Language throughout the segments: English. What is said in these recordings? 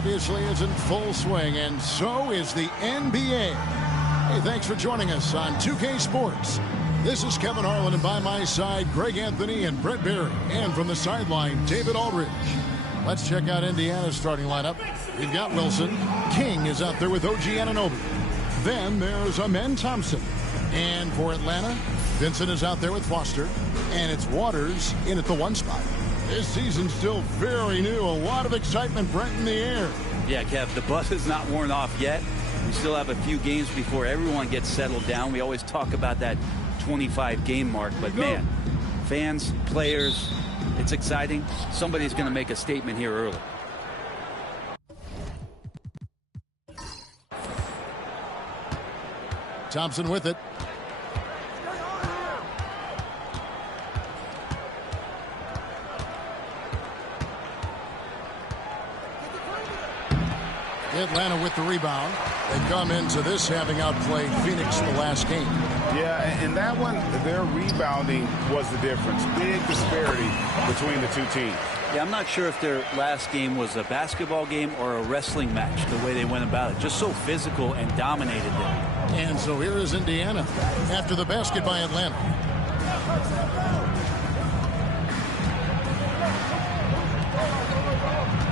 obviously is in full swing, and so is the NBA. Hey, thanks for joining us on 2K Sports. This is Kevin Harlan, and by my side, Greg Anthony and Brett Berry. And from the sideline, David Aldridge. Let's check out Indiana's starting lineup. We've got Wilson. King is out there with OG Anunoby. Then there's Amen Thompson. And for Atlanta, Vincent is out there with Foster. And it's Waters in at the 1 spot. This season's still very new. A lot of excitement, Brent, in the air. Yeah, Kev, the buzz is not worn off yet. We still have a few games before everyone gets settled down. We always talk about that 25-game mark. But, man, fans, players, it's exciting. Somebody's going to make a statement here early. Thompson with it. Atlanta with the rebound. They come into this having outplayed Phoenix the last game. Yeah, in that one, their rebounding was the difference. Big disparity between the two teams. Yeah, I'm not sure if their last game was a basketball game or a wrestling match, the way they went about it. Just so physical and dominated them. And so here is Indiana after the basket by Atlanta.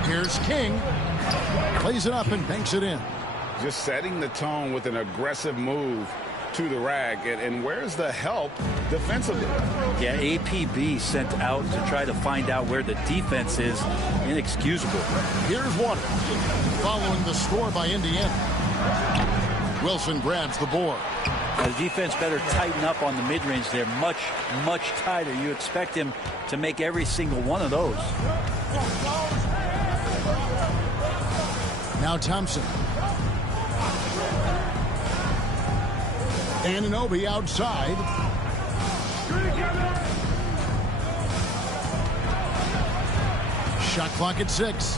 Here's King. Plays it up and banks it in. Just setting the tone with an aggressive move to the rack. And where's the help defensively? Yeah, APB sent out to try to find out where the defense is. Inexcusable. Here's Waters following the score by Indiana. Wilson grabs the board. The defense better tighten up on the mid-range. They're much, much tighter. You expect him to make every single one of those. Now Thompson. Anunoby outside. Shot clock at 6.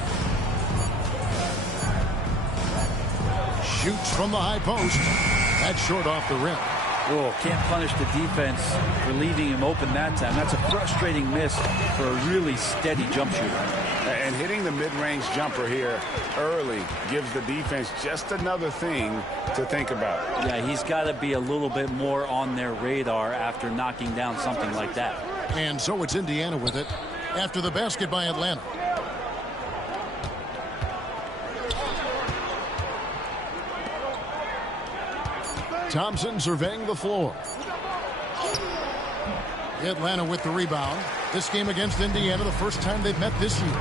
Shoots from the high post. That's short off the rim. Oh, can't punish the defense for leaving him open that time. That's a frustrating miss for a really steady jump shooter. And hitting the mid-range jumper here early gives the defense just another thing to think about. Yeah, he's got to be a little bit more on their radar after knocking down something like that. And so it's Indiana with it after the basket by Atlanta. Thompson surveying the floor. Atlanta with the rebound. This game against Indiana, the first time they've met this year.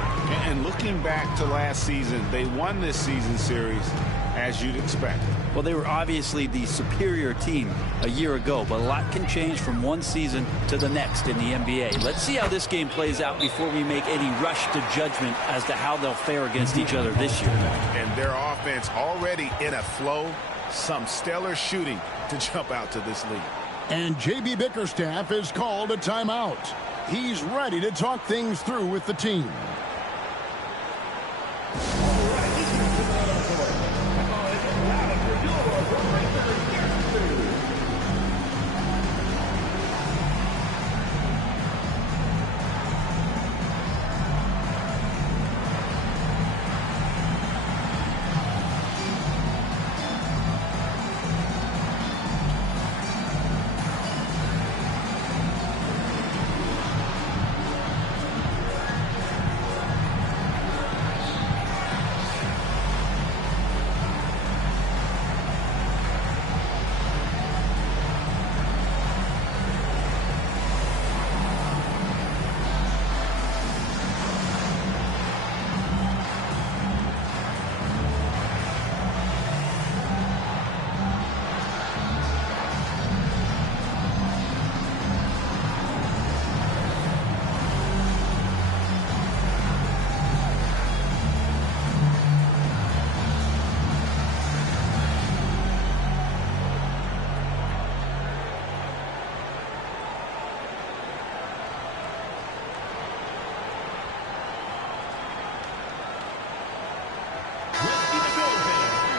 And looking back to last season, they won this season series as you'd expect. Well, they were obviously the superior team a year ago, but a lot can change from one season to the next in the NBA. Let's see how this game plays out before we make any rush to judgment as to how they'll fare against each other this year. And their offense already in a flow. Some stellar shooting to jump out to this lead. And J.B. Bickerstaff has called a timeout. He's ready to talk things through with the team.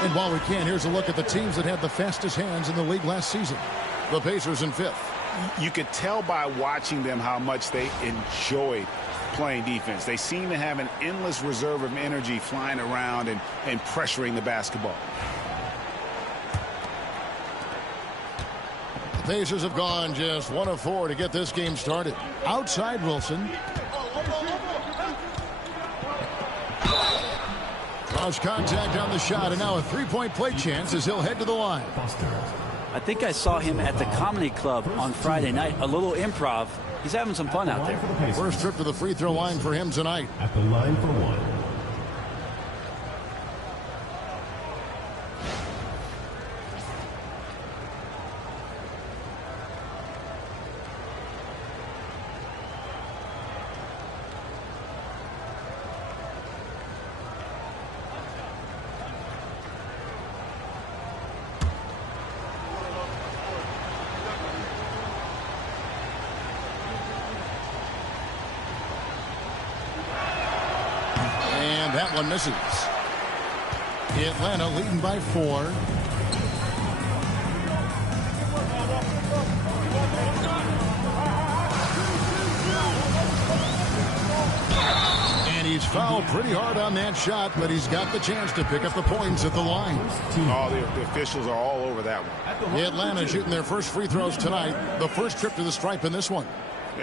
And while we can, here's a look at the teams that had the fastest hands in the league last season. The Pacers in 5th. You could tell by watching them how much they enjoyed playing defense. They seem to have an endless reserve of energy flying around and pressuring the basketball. The Pacers have gone just 1 of 4 to get this game started. Outside Wilson. Draws contact on the shot, and now a three-point play chance as he'll head to the line. I think I saw him at the Comedy Club on Friday night. A little improv. He's having some fun out there. First trip to the free throw line for him tonight. At the line for one. That one misses. Atlanta leading by 4. And he's fouled pretty hard on that shot, but he's got the chance to pick up the points at the line. Oh, the officials are all over that one. Atlanta shooting their first free throws tonight. The first trip to the stripe in this one.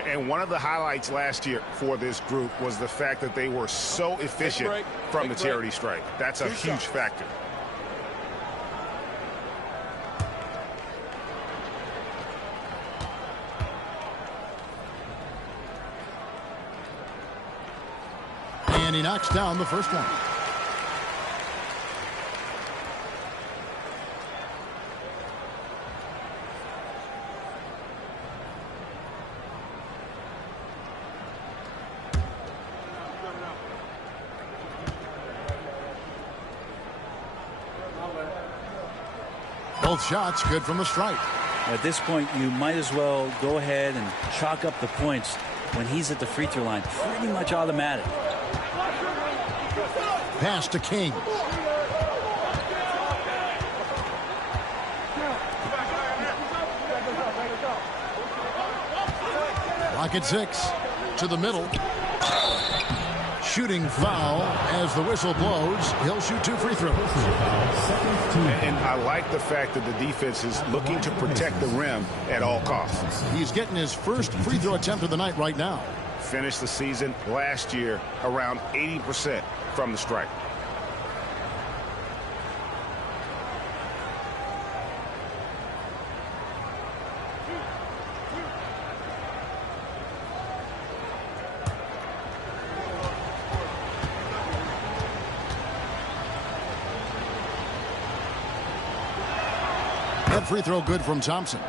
And one of the highlights last year for this group was the fact that they were so efficient from the charity stripe. That's a huge factor. And he knocks down the first one. Both shots good from the stripe. At this point, you might as well go ahead and chalk up the points when he's at the free throw line. Pretty much automatic. Pass to King. Rocket 6 to the middle. Shooting foul as the whistle blows. He'll shoot 2 free throws. And I like the fact that the defense is looking to protect the rim at all costs. He's getting his first free throw attempt of the night right now. Finished the season last year around 80% from the stripe. That free throw good from Thompson.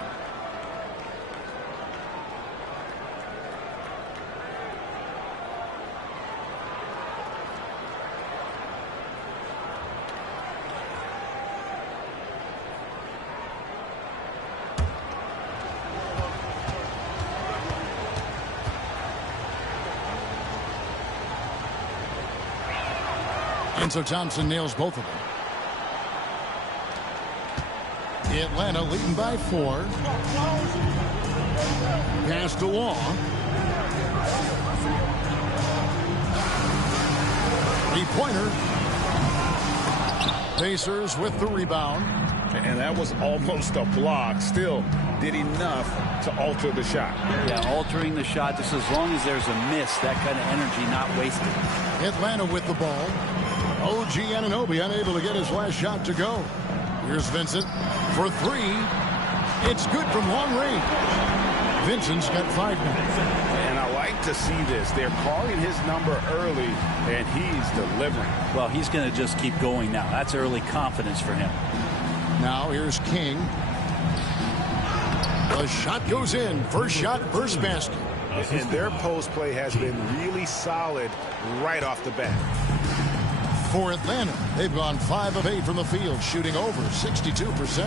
And so Thompson nails both of them. Atlanta leading by 4. Pass to Law. Three-pointer. Pacers with the rebound. And that was almost a block. Still did enough to alter the shot. Yeah, altering the shot just as long as there's a miss. That kind of energy not wasted. Atlanta with the ball. OG Anunoby unable to get his last shot to go. Here's Vincent for 3. It's good from long range. Vincent's got 5 minutes. And I like to see this. They're calling his number early, and he's delivering. Well, he's going to just keep going now. That's early confidence for him. Now here's King. The shot goes in. First shot, first basket. And their post play has been really solid right off the bat. For Atlanta, they've gone 5 of 8 from the field, shooting over 62%.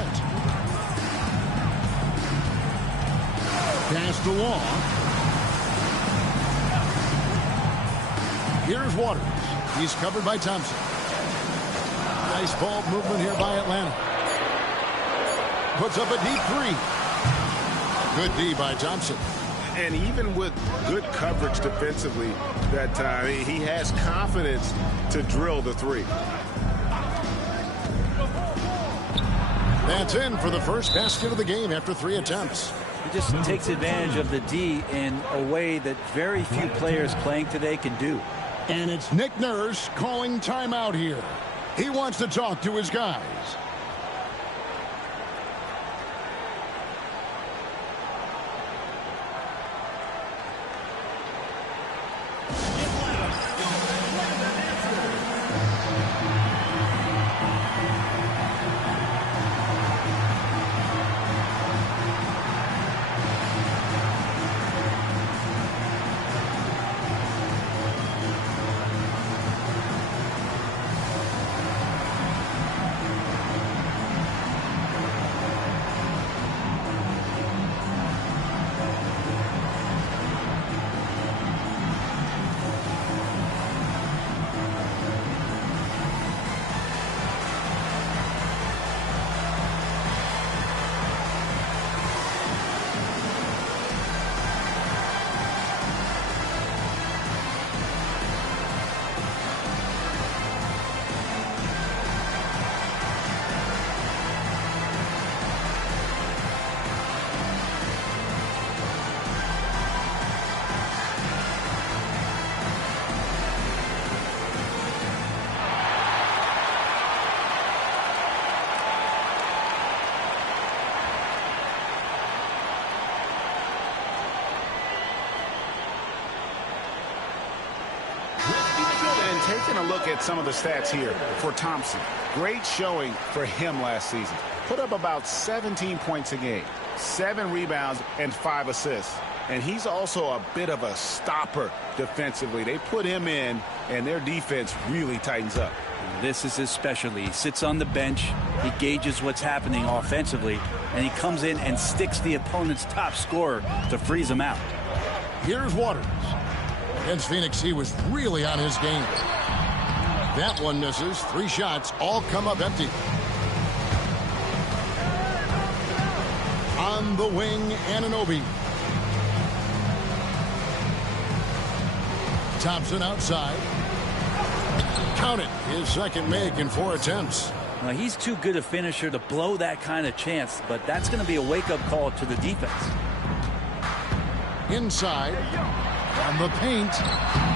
Pass to Law. Here's Waters. He's covered by Thompson. Nice ball movement here by Atlanta. Puts up a deep 3. Good D by Thompson. And even with good coverage defensively that time, he has confidence to drill the three. That's in for the first basket of the game after 3 attempts. He just takes advantage of the D in a way that very few players playing today can do. And it's Nick Nurse calling timeout here. He wants to talk to his guys. Taking a look at some of the stats here for Thompson. Great showing for him last season. Put up about 17 points a game, 7 rebounds, and 5 assists. And he's also a bit of a stopper defensively. They put him in, and their defense really tightens up. This is his specialty. He sits on the bench, he gauges what's happening offensively, and he comes in and sticks the opponent's top scorer to freeze him out. Here's Waters. Against Phoenix, he was really on his game. That one misses. 3 shots, all come up empty. On the wing, Anunoby. Thompson outside. Count it. His second make in 4 attempts. Now, he's too good a finisher to blow that kind of chance, but that's going to be a wake-up call to the defense. Inside. On the paint.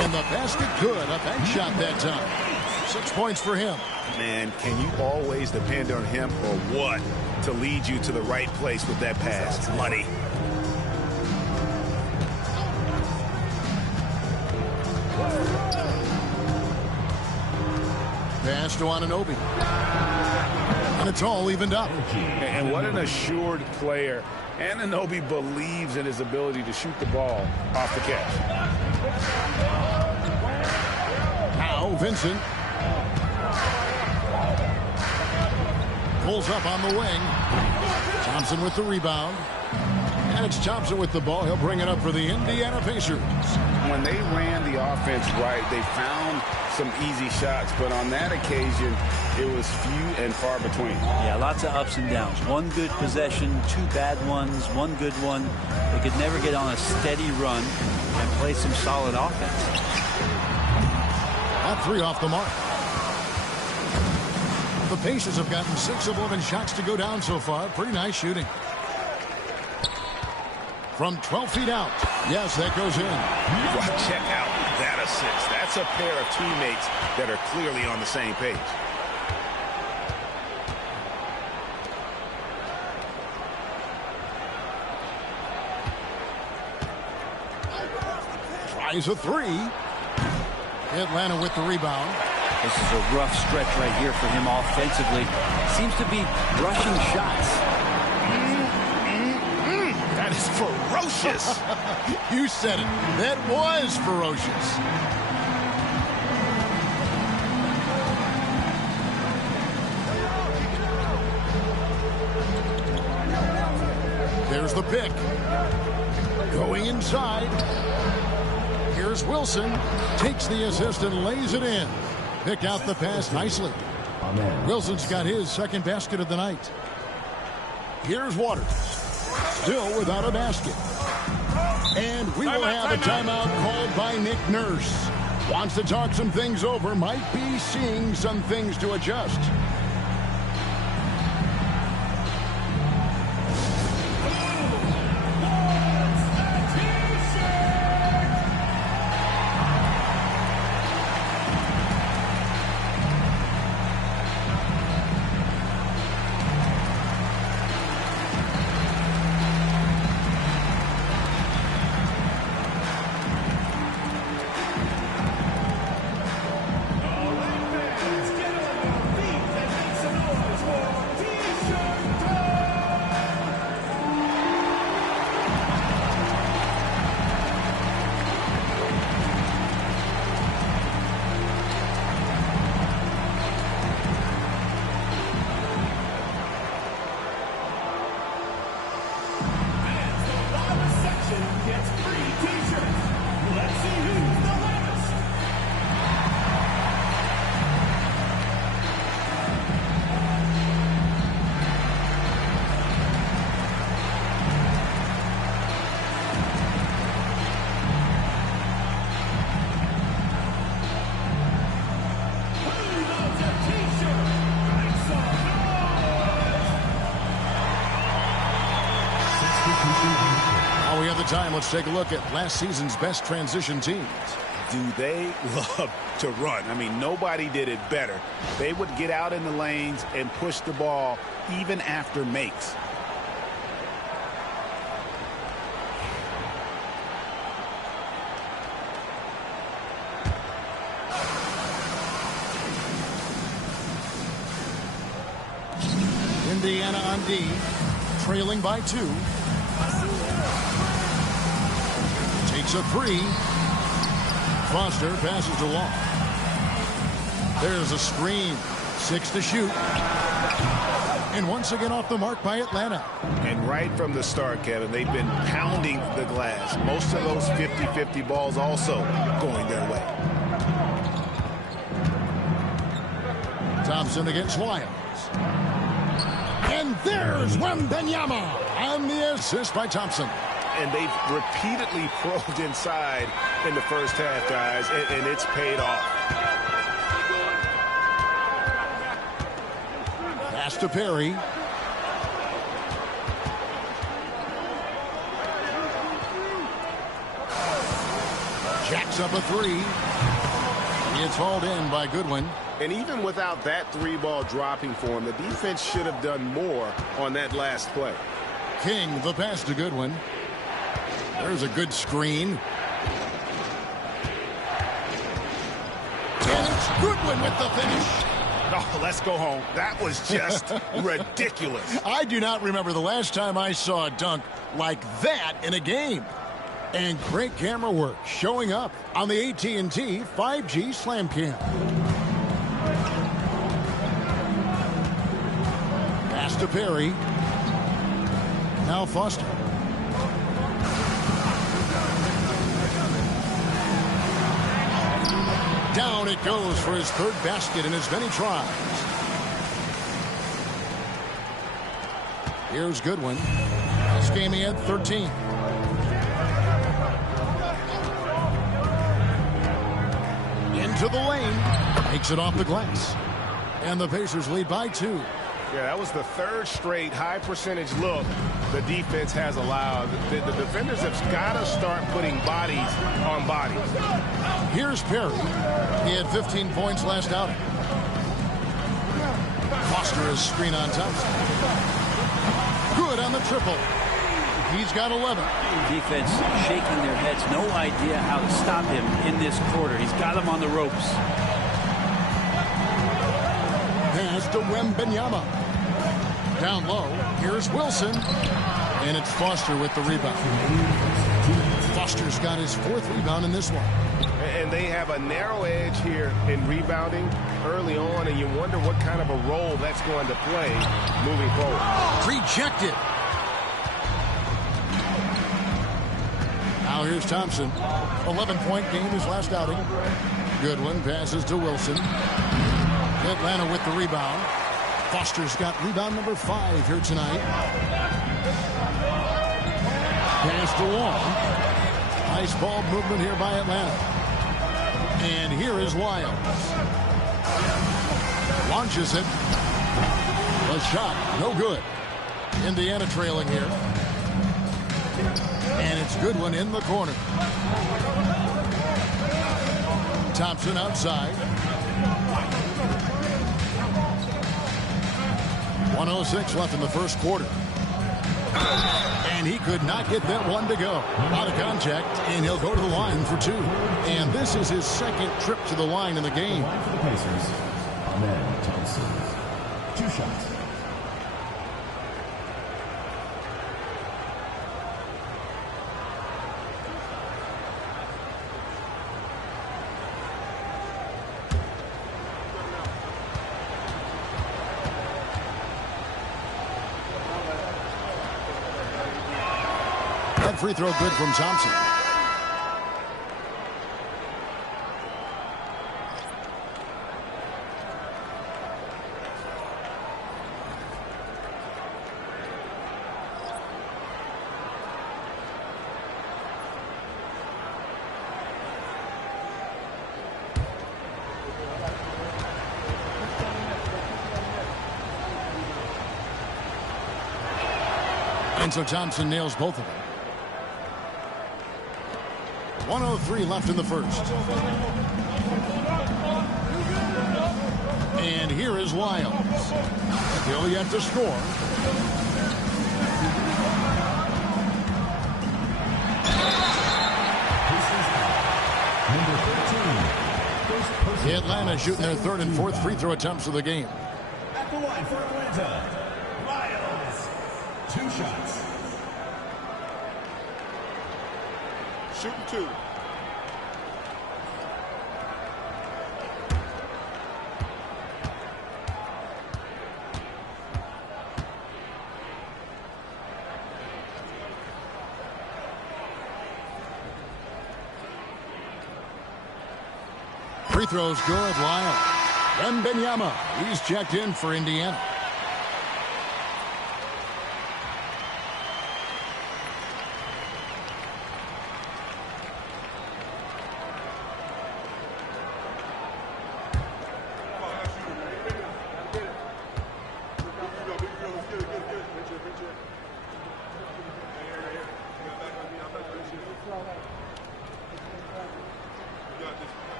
And the basket good. A bank shot that time. 6 points for him. Man, can you always depend on him or what to lead you to the right place with that pass? Money. Pass to Anunoby. And it's all evened up. And what an assured player. Anunoby believes in his ability to shoot the ball off the catch. Now Vincent. Pulls up on the wing. Thompson with the rebound. And it's Thompson with the ball. He'll bring it up for the Indiana Pacers. When they ran the offense right, they found some easy shots. But on that occasion, it was few and far between. Yeah, lots of ups and downs. 1 good possession, 2 bad ones, 1 good one. They could never get on a steady run and play some solid offense. That 3 off the mark. The Pacers have gotten 6 of 11 shots to go down so far. Pretty nice shooting. From 12 feet out. Yes, that goes in. Well, check out that assist. That's a pair of teammates that are clearly on the same page. Tries a 3. Atlanta with the rebound. This is a rough stretch right here for him offensively. Seems to be rushing shots. That is ferocious. You said it. That was ferocious. There's the pick. Going inside. Here's Wilson. Takes the assist and lays it in. Picked out the pass nicely. Wilson's got his second basket of the night. Here's Waters. Still without a basket. will have a timeout called by Nick Nurse. Wants to talk some things over, might be seeing some things to adjust. While we have the time, let's take a look at last season's best transition teams. Do they love to run? I mean, nobody did it better. They would get out in the lanes and push the ball even after makes. Indiana on D, trailing by 2. Takes a 3. Foster passes to Long. There's a screen. 6 to shoot. And once again off the mark by Atlanta. And right from the start, Kevin, they've been pounding the glass. Most of those 50-50 balls also going their way. Thompson against Lyons. And there's Wembanyama on the assist by Thompson. And they've repeatedly probed inside in the first half, guys, and it's paid off. Pass to Perry. Jacks up a 3. It's hauled in by Goodwin. And even without that 3-ball dropping for him, the defense should have done more on that last play. King, the pass to Goodwin. There's a good screen. And it's Goodwin with the finish. Oh, let's go home. That was just ridiculous. I do not remember the last time I saw a dunk like that in a game. And great camera work showing up on the AT&T 5G Slam Cam. Pass to Perry. Now Foster. Down it goes for his third basket in as many tries. Here's Goodwin. This game he had 13. Into the lane. Makes it off the glass. And the Pacers lead by 2. Yeah, that was the third straight high percentage look the defense has allowed. The defenders have got to start putting bodies on bodies. Here's Perry. He had 15 points last outing. Foster is screen on Thompson. Good on the triple. He's got 11. Defense shaking their heads. No idea how to stop him in this quarter. He's got him on the ropes. Pass to Wembanyama. Down low. Here's Wilson. And it's Foster with the rebound. Foster's got his 4th rebound in this one. And they have a narrow edge here in rebounding early on, and you wonder what kind of a role that's going to play moving forward. Rejected. Now here's Thompson. 11-point game his last outing. Goodwin passes to Wilson. Atlanta with the rebound. Foster's got rebound number 5 here tonight. Pass to Long. Nice ball movement here by Atlanta. And here is Lyles. Launches it. A shot, no good. Indiana trailing here. And it's Goodwin in the corner. Thompson outside. 1:06 left in the first quarter. And he could not get that one to go. Out of contact, and he'll go to the line for two. And this is his second trip to the line in the game. Line for the Pacers, Ahmed Thompson. 2 shots. That free throw good from Thompson. And so Thompson nails both of them. 1:03 left in the first. And here is Lyles. Still yet to score. Atlanta shooting their third and fourth free throw attempts of the game. At the line for Atlanta, Lyles. 2 shots. Shooting 2. Free throws good, Lyles. Wembanyama, he's checked in for Indiana.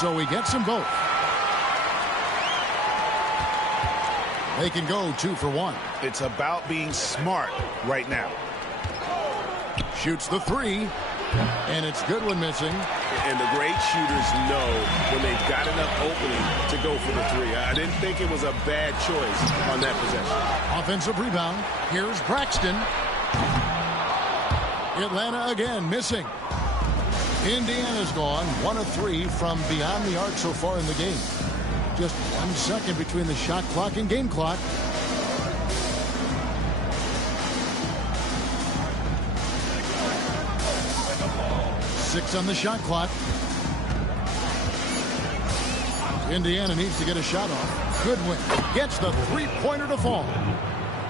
So he gets them both. They can go 2 for 1. It's about being smart right now. Shoots the 3. And it's Goodwin missing. And the great shooters know when they've got enough opening to go for the 3. I didn't think it was a bad choice on that possession. Offensive rebound. Here's Braxton. Atlanta again missing. Indiana's gone 1 of 3 from beyond the arc so far in the game. Just 1 second between the shot clock and game clock. Six on the shot clock. Indiana needs to get a shot off. Goodwin gets the three-pointer to fall.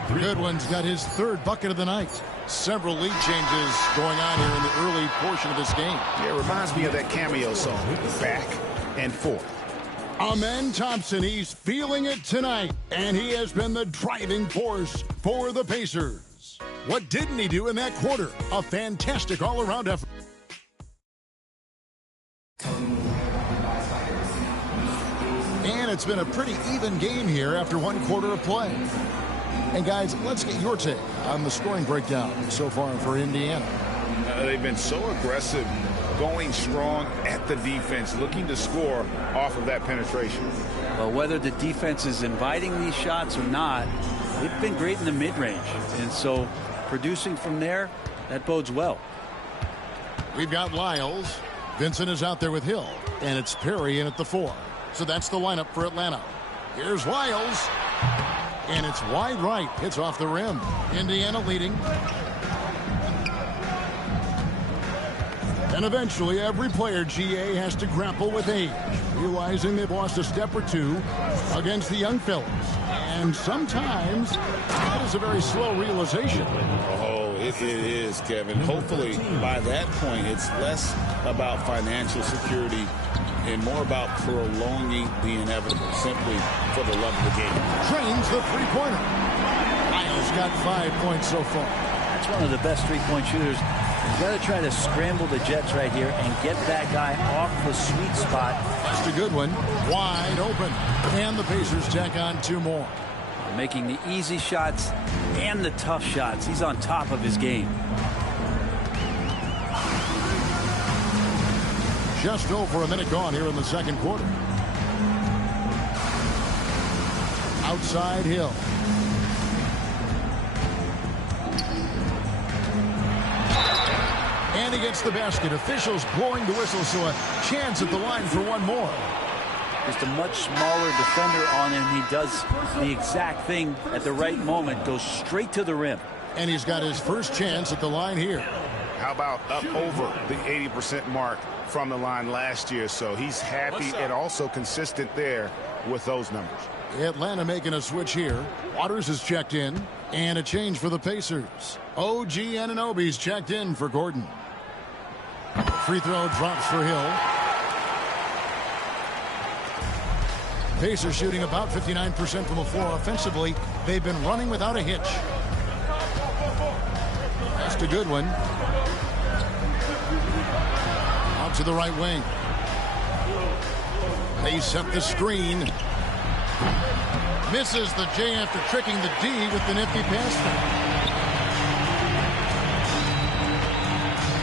Goodwin's got his 3rd bucket of the night. Several lead changes going on here in the early portion of this game. Yeah, it reminds me of that cameo song, Back and Forth. Amen Thompson, he's feeling it tonight, and he has been the driving force for the Pacers. What didn't he do in that quarter? A fantastic all-around effort. And it's been a pretty even game here after 1 quarter of play. And guys, let's get your take on the scoring breakdown so far for Indiana. They've been so aggressive, going strong at the defense, looking to score off of that penetration. Well, whether the defense is inviting these shots or not, they've been great in the mid-range. And so producing from there, that bodes well. We've got Lyles. Vincent is out there with Hill. And it's Perry in at the 4. So that's the lineup for Atlanta. Here's Lyles. And it's wide right. Hits off the rim. Indiana leading. And eventually every player, GA, has to grapple with age, realizing they've lost a step or two against the young fellas. And sometimes that is a very slow realization. Oh, it is, Kevin. Hopefully, by that point, it's less about financial security and more about prolonging the inevitable, simply for the love of the game. Drains the three-pointer. Miles got 5 points so far. That's one of the best three-point shooters. You've got to try to scramble the Jets right here and get that guy off the sweet spot. That's a good one. Wide open. And the Pacers tack on 2 more. Making the easy shots and the tough shots. He's on top of his game. Just over a minute gone here in the second quarter. Outside Hill. And he gets the basket. Officials blowing the whistle, so a chance at the line for one more. Just a much smaller defender on him. He does the exact thing at the right moment. Goes straight to the rim. And he's got his first chance at the line here. How about up over the 80% mark from the line last year? So he's happy and also consistent there with those numbers. Atlanta making a switch here. Waters is checked in. And a change for the Pacers. OG Anunoby's checked in for Gordon. Free throw drops for Hill. Pacers shooting about 59% from the floor offensively. They've been running without a hitch. That's a good one. Out to the right wing. They set the screen. Misses the J after tricking the D with the nifty pass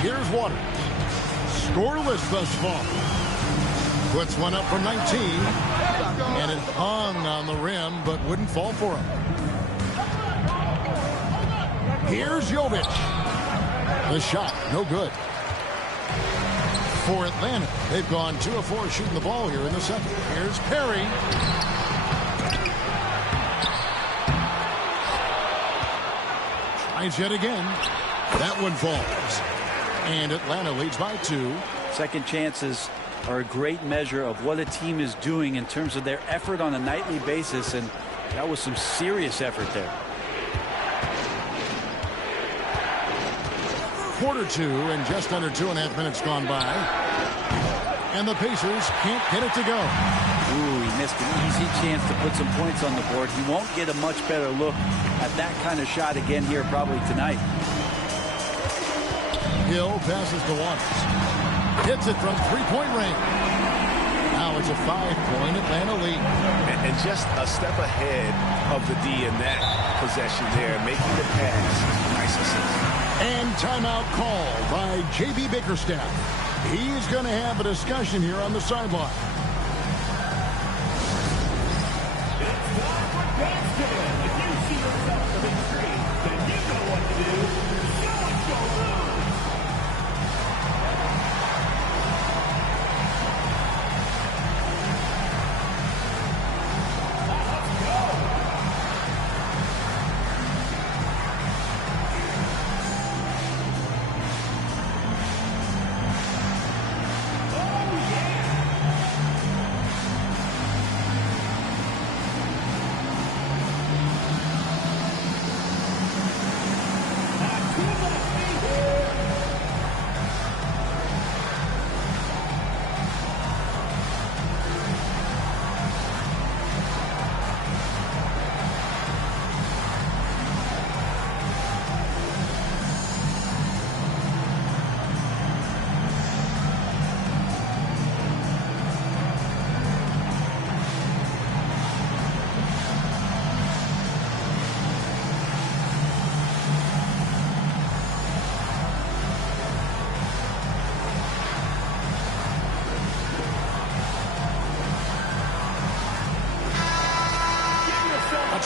fake. Here's Waters. Scoreless thus far. Puts one up from 19. And it hung on the rim, but wouldn't fall for him. Here's Jovic. The shot, no good. For Atlanta, they've gone 2 of 4 shooting the ball here in the second. Here's Perry. Tries yet again. That one falls. And Atlanta leads by 2. Second chances are a great measure of what a team is doing in terms of their effort on a nightly basis, and that was some serious effort there. Quarter 2 and just under 2.5 minutes gone by. And the Pacers can't get it to go. Ooh, he missed an easy chance to put some points on the board. He won't get a much better look at that kind of shot again here probably tonight. Hill passes to Waters. Hits it from three-point range. Now it's a 5-point Atlanta lead. And just a step ahead of the D in that possession there, making the pass. Nice assist. And timeout called by J.B. Bickerstaff. He's going to have a discussion here on the sideline. It's time for basket. If you see yourself on the big screen, then you know what to do. Show it, go blue.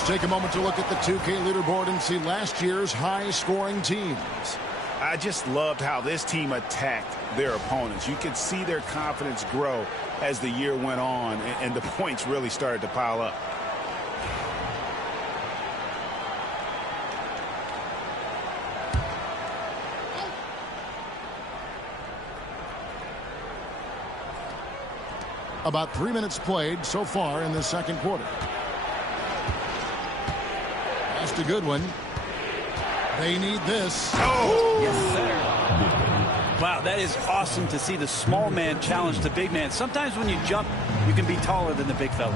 Take a moment to look at the 2K leaderboard and see last year's high-scoring teams. I just loved how this team attacked their opponents. You could see their confidence grow as the year went on, and the points really started to pile up. About 3 minutes played so far in the second quarter. That's a good one. They need this. Oh, yes, sir. Wow, that is awesome to see the small man challenge the big man. Sometimes when you jump, you can be taller than the big fella.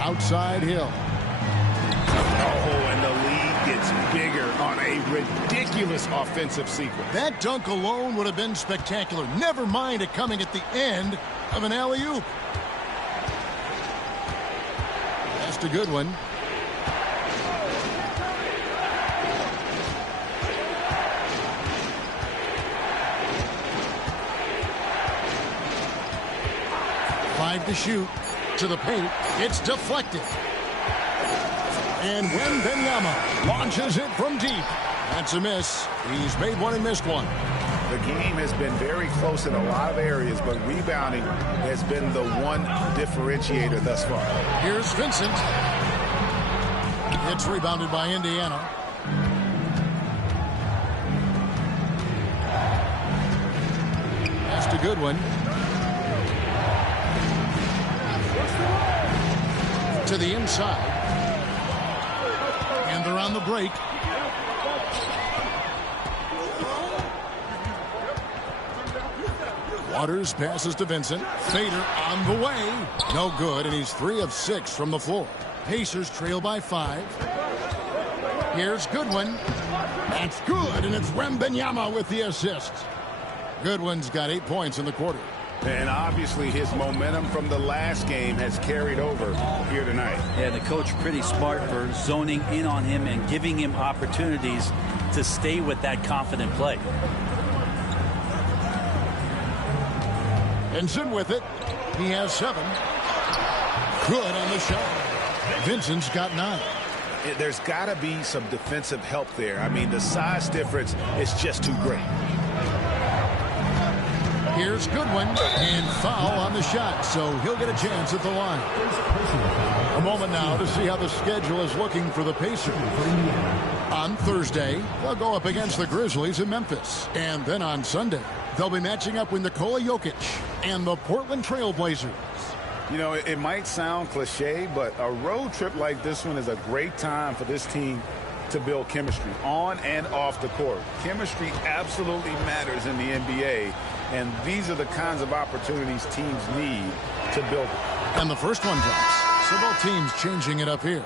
Outside Hill. Oh, and the lead gets bigger on a ridiculous offensive sequence. That dunk alone would have been spectacular. Never mind it coming at the end of an alley-oop. That's a good one. Five to shoot. To the paint. It's deflected. And Wembanyama launches it from deep. That's a miss. He's made one and missed one. The game has been very close in a lot of areas, but rebounding has been the one differentiator thus far. Here's Vincent. It's rebounded by Indiana. That's a good one. To the inside. And they're on the break. Waters passes to Vincent. Fader on the way. No good, and he's 3 of 6 from the floor. Pacers trail by 5. Here's Goodwin. That's good, and it's Wembanyama with the assist. Goodwin's got 8 points in the quarter. And obviously his momentum from the last game has carried over here tonight. Yeah, the coach pretty smart for zoning in on him and giving him opportunities to stay with that confident play. Vincent with it. He has 7. Good on the shot. Vincent's got 9. There's got to be some defensive help there. I mean, the size difference is just too great. Here's Goodwin, and foul on the shot, so he'll get a chance at the line. A moment now to see how the schedule is looking for the Pacers. On Thursday, they'll go up against the Grizzlies in Memphis. And then on Sunday, they'll be matching up with Nikola Jokic and the Portland Trail Blazers. You know, it might sound cliche, but a road trip like this one is a great time for this team to build chemistry on and off the court. Chemistry absolutely matters in the NBA, and these are the kinds of opportunities teams need to build it. And the first one drops. So both teams changing it up here.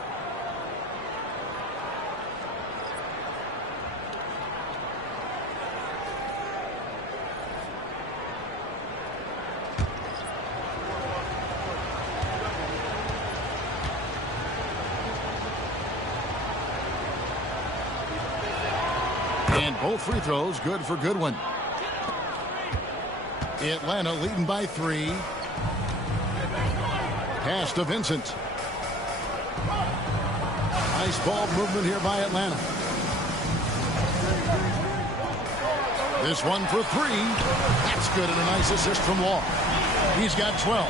And both free throws good for Goodwin. Atlanta leading by 3. Pass to Vincent. Nice ball movement here by Atlanta. This one for 3. That's good, and a nice assist from Law. He's got 12.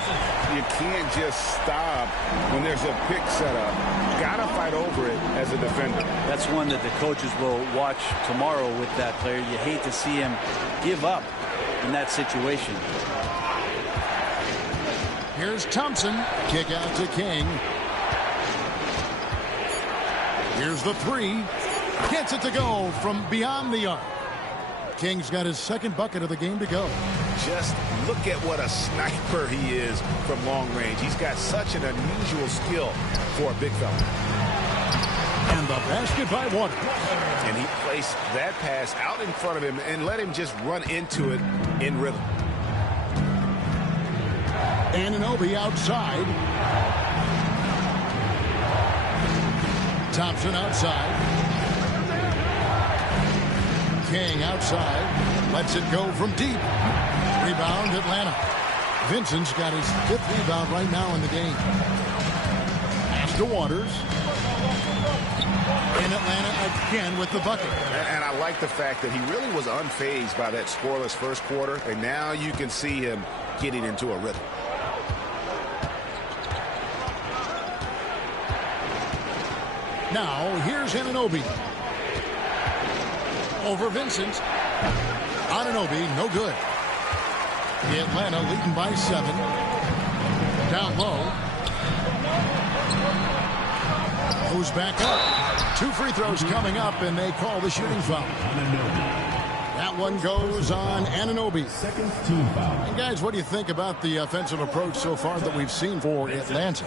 You can't just stop when there's a pick set up. Got to fight over it as a defender. That's one that the coaches will watch tomorrow with that player. You hate to see him give up in that situation. Here's Thompson. Kick out to King. Here's the 3. Gets it to go from beyond the arc. King's got his second bucket of the game to go. Just look at what a sniper he is from long range. He's got such an unusual skill for a big fella. And the basket by Waters. And he placed that pass out in front of him and let him just run into it in rhythm. Anunoby outside. Thompson outside. King outside. Lets it go from deep. Rebound Atlanta. Vincent's got his 5th rebound right now in the game. Pass to Waters. And Atlanta again with the bucket. And I like the fact that he really was unfazed by that scoreless first quarter. And now you can see him getting into a rhythm. Now, here's Anunoby. Over Vincent. Anunoby, no good. Atlanta leading by 7. Down low. goes back up. 2 free throws coming up, and they call the shooting foul. That one goes on Anunoby. Second team foul. And guys, what do you think about the offensive approach so far that we've seen for Atlanta?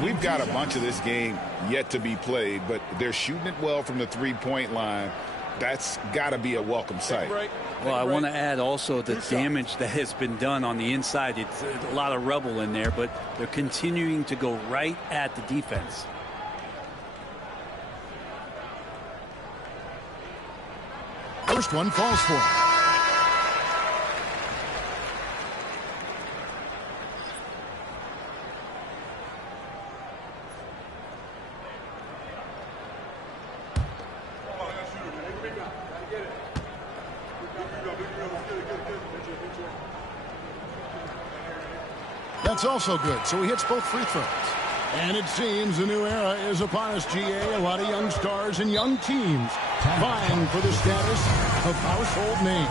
We've got a bunch of this game yet to be played, but they're shooting it well from the three-point line. That's got to be a welcome sight. Well, I want to add also the damage that has been done on the inside. It's a lot of rubble in there, but they're continuing to go right at the defense. First one falls for him. That's also good, so he hits both free throws. And it seems a new era is upon us, GA. A lot of young stars and young teams vying for the status of household name.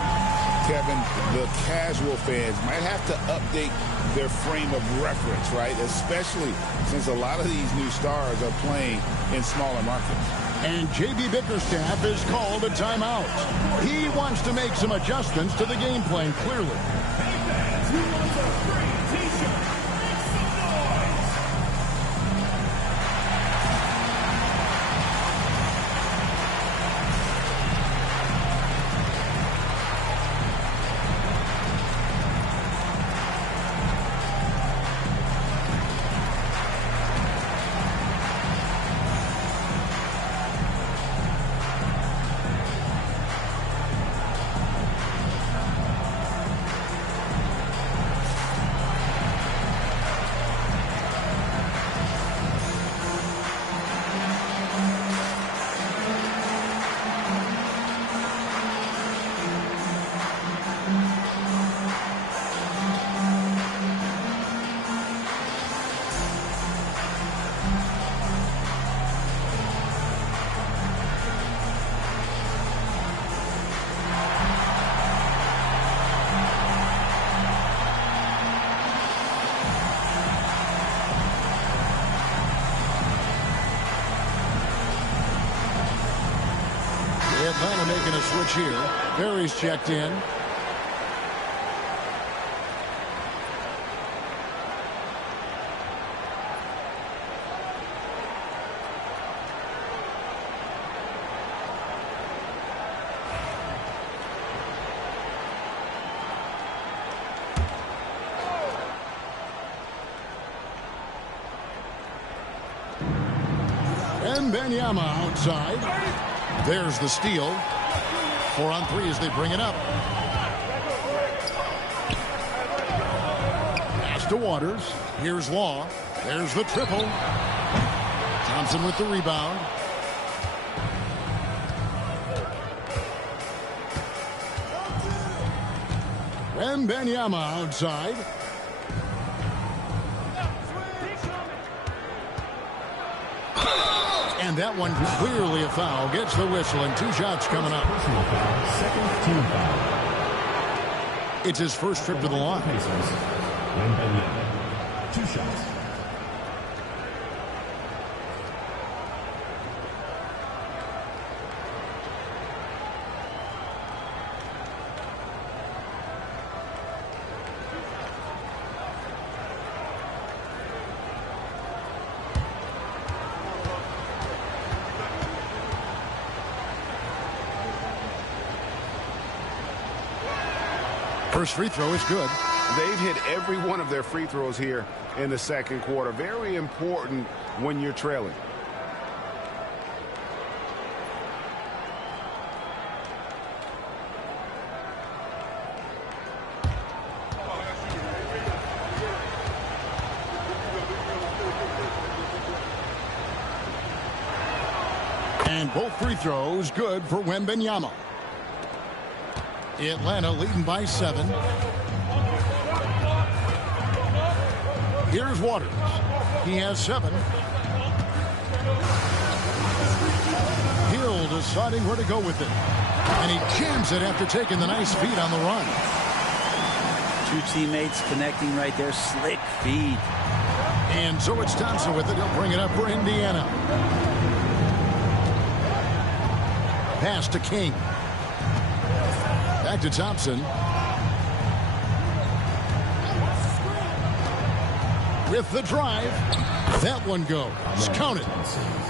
Kevin, the casual fans might have to update their frame of reference, right? Especially since a lot of these new stars are playing in smaller markets. And J.B. Bickerstaff is called a timeout. He wants to make some adjustments to the game plan, clearly. Hey fans, who wants a free t-shirt? Make some noise! Atlanta making a switch here. Barry's checked in. And Benyama outside. There's the steal. 4 on 3 as they bring it up. Pass to Waters. Here's Law. There's the triple. Thompson with the rebound. Wembanyama outside. And that one clearly a foul. Gets the whistle and 2 shots coming up. Personal foul, second team foul. It's his first trip to the line. Pacers. Wembanyama. 2 shots. First free throw is good. They've hit every one of their free throws here in the second quarter. Very important when you're trailing. And both free throws good for Wembanyama. Atlanta leading by 7. Here's Waters. He has 7. Hill deciding where to go with it. And he jams it after taking the nice feed on the run. 2 teammates connecting right there. Slick feed. And so it's Thompson with it. He'll bring it up for Indiana. Pass to King. Back to Thompson. With the drive. That one goes. Counted.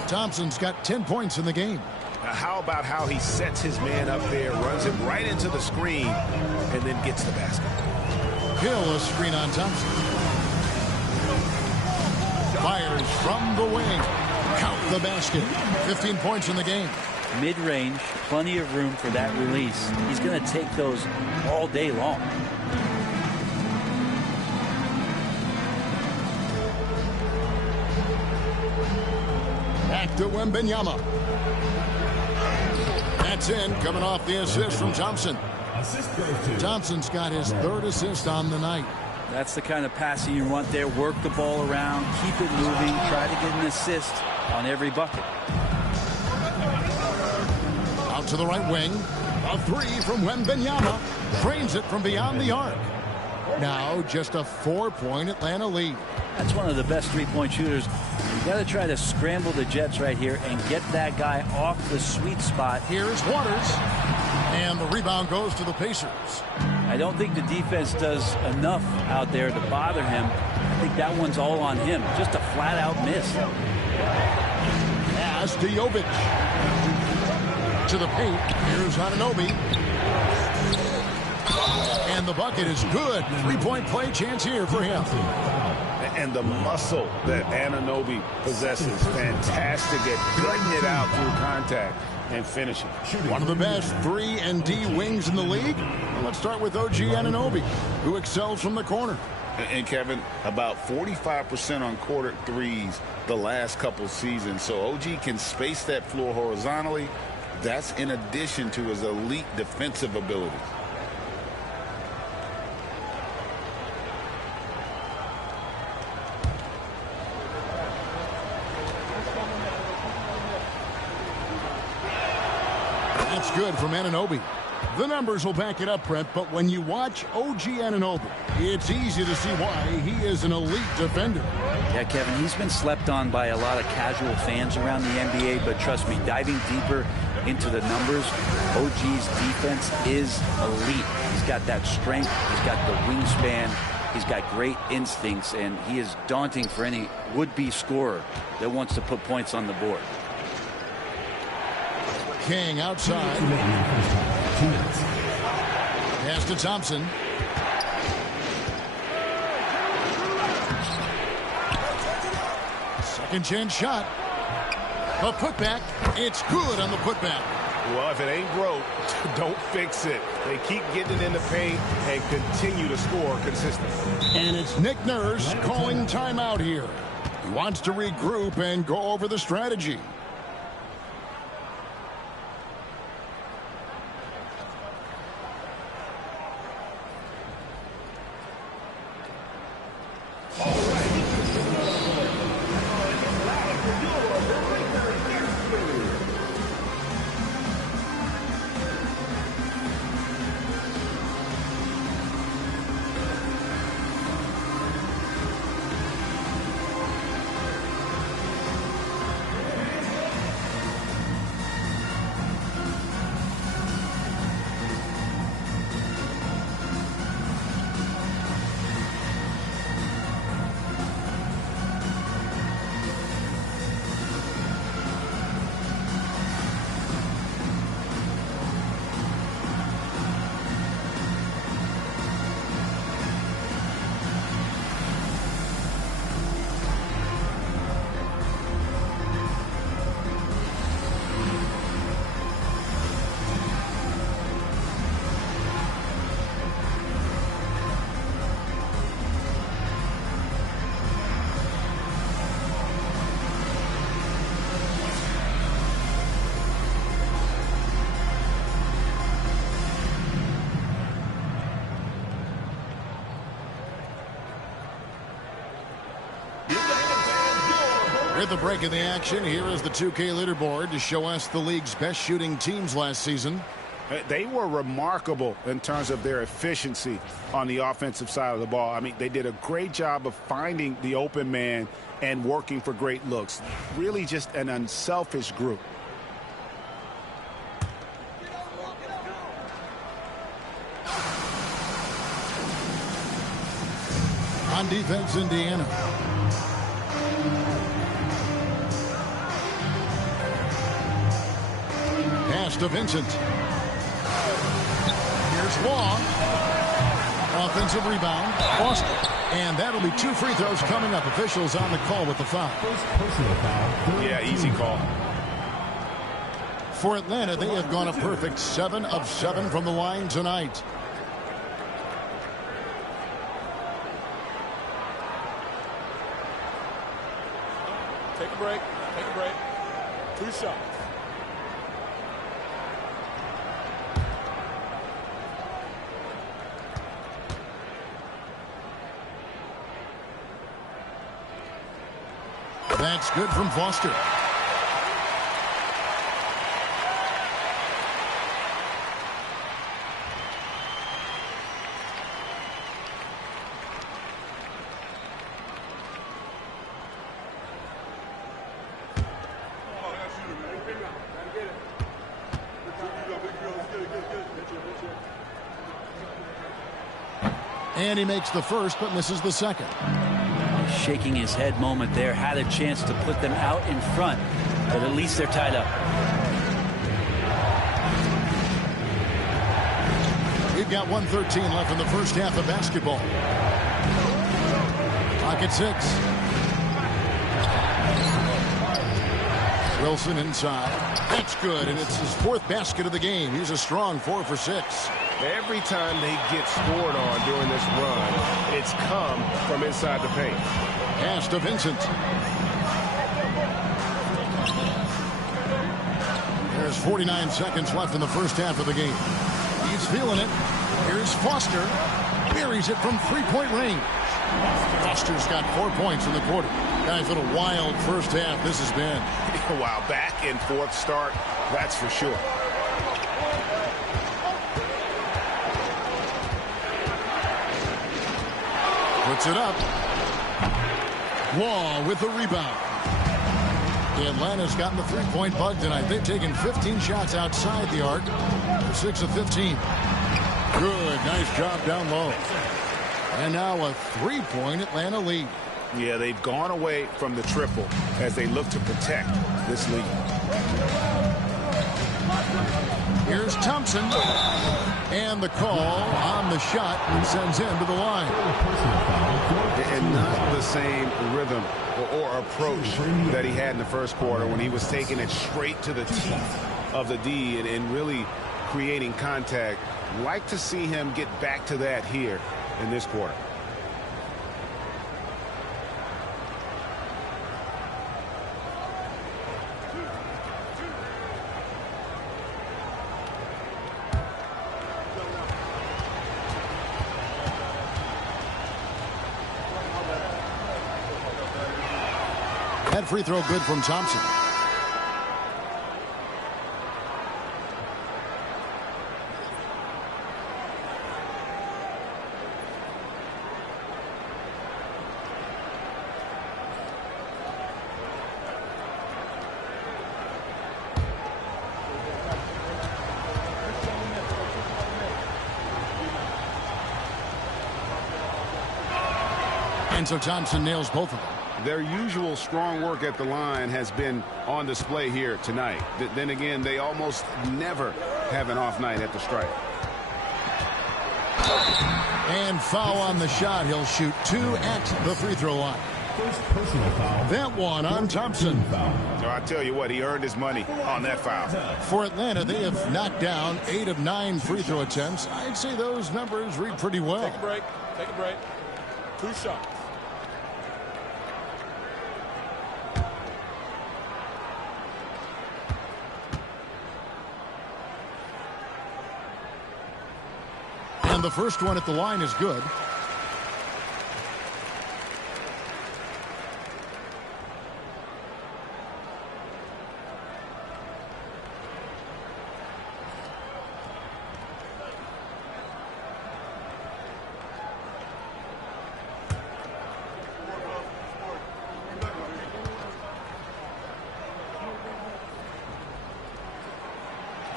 Thompson's got 10 points in the game. Now how about how he sets his man up there, runs him right into the screen, and then gets the basket. Hill a screen on Thompson. Fires from the wing. Count the basket. 15 points in the game. Mid-range, plenty of room for that release. He's going to take those all day long. Back to Wembanyama. That's in, coming off the assist from Thompson. Thompson's got his 3rd assist on the night. That's the kind of passing you want there. Work the ball around, keep it moving, try to get an assist on every bucket. Out to the right wing. A 3 from Wembanyama. Frames it from beyond the arc. Now just a 4-point Atlanta lead. That's one of the best three-point shooters. You got to try to scramble the Jets right here and get that guy off the sweet spot. Here's Waters. And the rebound goes to the Pacers. I don't think the defense does enough out there to bother him. I think that one's all on him. Just a flat-out miss. Pass to Jovic. To the paint. Here's Anunoby. And the bucket is good. 3-point play chance here for him. And the muscle that Anunoby possesses, fantastic at gutting it out through contact and finishing. One of the best 3 and D wings in the league. Well, let's start with OG Anunoby, who excels from the corner. And Kevin, about 45% on quarter threes the last couple seasons. So OG can space that floor horizontally. That's in addition to his elite defensive ability. That's good from Anunoby. The numbers will back it up, Brent, but when you watch OG Anunoby, it's easy to see why he is an elite defender. Yeah, Kevin, he's been slept on by a lot of casual fans around the NBA, but trust me, diving deeper into the numbers, OG's defense is elite. He's got that strength, he's got the wingspan, he's got great instincts, and he is daunting for any would-be scorer that wants to put points on the board. King outside. Pass to Thompson. Second chance shot. A putback. It's good on the putback. Well, if it ain't broke, don't fix it. They keep getting it in the paint and continue to score consistently. And it's Nick Nurse calling timeout here. He wants to regroup and go over the strategy. With the break in the action, here is the 2K leaderboard to show us the league's best shooting teams last season. They were remarkable in terms of their efficiency on the offensive side of the ball. I mean, they did a great job of finding the open man and working for great looks. Really just an unselfish group. On defense, Indiana. Pass to Vincent. Here's Long. Offensive rebound. Foster. And that'll be 2 free throws coming up. Officials on the call with the foul. Yeah, easy call. For Atlanta, they have gone a perfect 7 of 7 from the line tonight. Take a break. Take a break. 2 shots. That's good from Foster. And he makes the first, but misses the second. Shaking his head moment there. Had a chance to put them out in front, but at least they're tied up. We've got 1:13 left in the first half of basketball. Pocket 6. Wilson inside. That's good, and it's his 4th basket of the game. He's a strong 4 for 6. Every time they get scored on during this run, it's come from inside the paint. Pass to Vincent. There's 49 seconds left in the first half of the game. He's feeling it. Here's Foster. Buries it from 3-point range. Foster's got 4 points in the quarter. Guys, what a wild first half this has been. Wow, back and forth start, that's for sure. Puts it up. Wall with the rebound. Atlanta's gotten the 3-point bug tonight. They've taken 15 shots outside the arc. They're 6 of 15. Good, nice job down low. And now a 3-point Atlanta lead. Yeah, they've gone away from the triple as they look to protect this lead. Here's Thompson. And the call on the shot and sends him to the line. And not the same rhythm or approach that he had in the first quarter when he was taking it straight to the teeth of the D and really creating contact. Like to see him get back to that here in this quarter. That free throw good from Thompson. And so Thompson nails both of them. Their usual strong work at the line has been on display here tonight. Then again, they almost never have an off night at the stripe. And foul on the shot. He'll shoot 2 at the free throw line. First personal foul. That one on Thompson. So I tell you what, he earned his money on that foul. For Atlanta, they have knocked down 8 of 9 free throw attempts. I'd say those numbers read pretty well. Take a break. Take a break. 2 shots. And the first one at the line is good.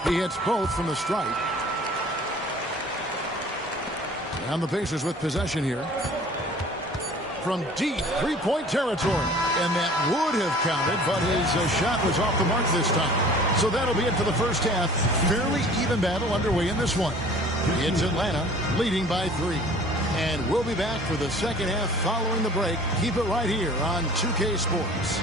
He hits both from the stripe. And the Pacers with possession here. from deep three-point territory. And that would have counted, but his shot was off the mark this time. So that'll be it for the first half. Fairly even battle underway in this one. It's Atlanta leading by 3. And we'll be back for the second half following the break. Keep it right here on 2K Sports.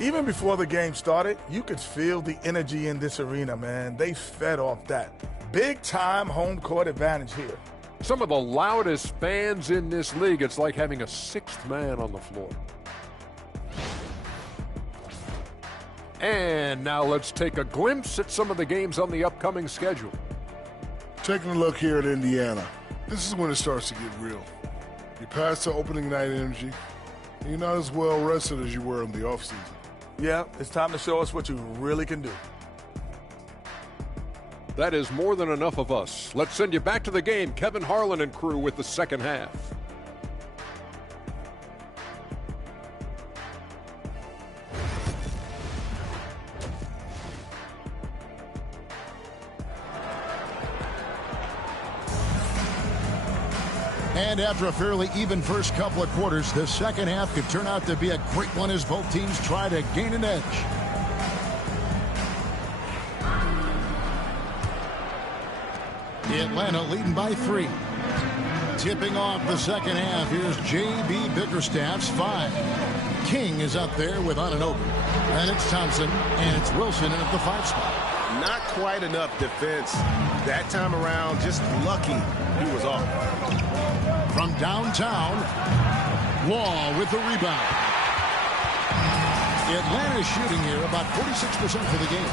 Even before the game started, you could feel the energy in this arena, man. They fed off that. Big-time home court advantage here. Some of the loudest fans in this league. It's like having a sixth man on the floor. And now let's take a glimpse at some of the games on the upcoming schedule. Taking a look here at Indiana. This is when it starts to get real. You pass the opening night energy, and you're not as well rested as you were in the offseason. Yeah, it's time to show us what you really can do. That is more than enough of us. Let's send you back to the game. Kevin Harlan and crew with the second half. And after a fairly even first couple of quarters, the second half could turn out to be a great one as both teams try to gain an edge. Atlanta leading by 3. Tipping off the second half, here's J.B. Bickerstaff's 5. King is up there with Anunoby. And it's Thompson, and it's Wilson in at the 5 spot. Not quite enough defense that time around. Just lucky he was off. From downtown, Wall with the rebound. Atlanta is shooting here about 46% for the game.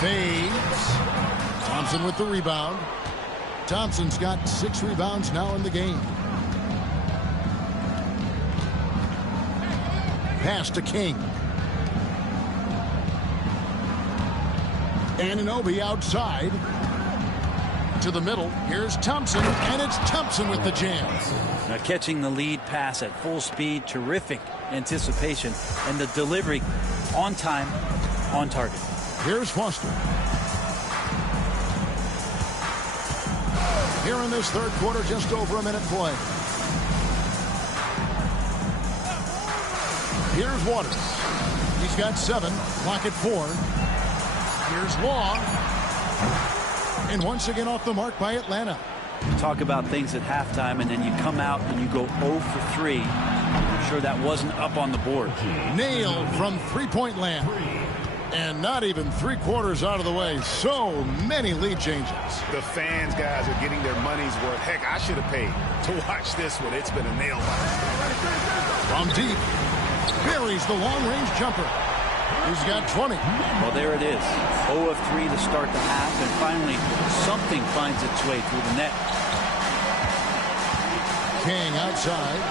Fades. Thompson with the rebound. Thompson's got 6 rebounds now in the game. Pass to King. Anunoby outside to the middle. Here's Thompson, and it's Thompson with the jam. Now catching the lead pass at full speed, terrific anticipation, and the delivery on time, on target. Here's Foster. Here in this third quarter, just over a minute play. Here's Waters. He's got 7, clock at 4. Here's Law. And once again off the mark by Atlanta. Talk about things at halftime, and then you come out and you go 0 for 3. I'm sure that wasn't up on the board. Nailed from three-point land. And not even 3/4 out of the way. So many lead changes. The fans, guys, are getting their money's worth. Heck, I should have paid to watch this one. It's been a nail biter. From deep, buries the long-range jumper. He's got 20. Well, there it is. 0 of 3 to start the half, and finally something finds its way through the net. King outside.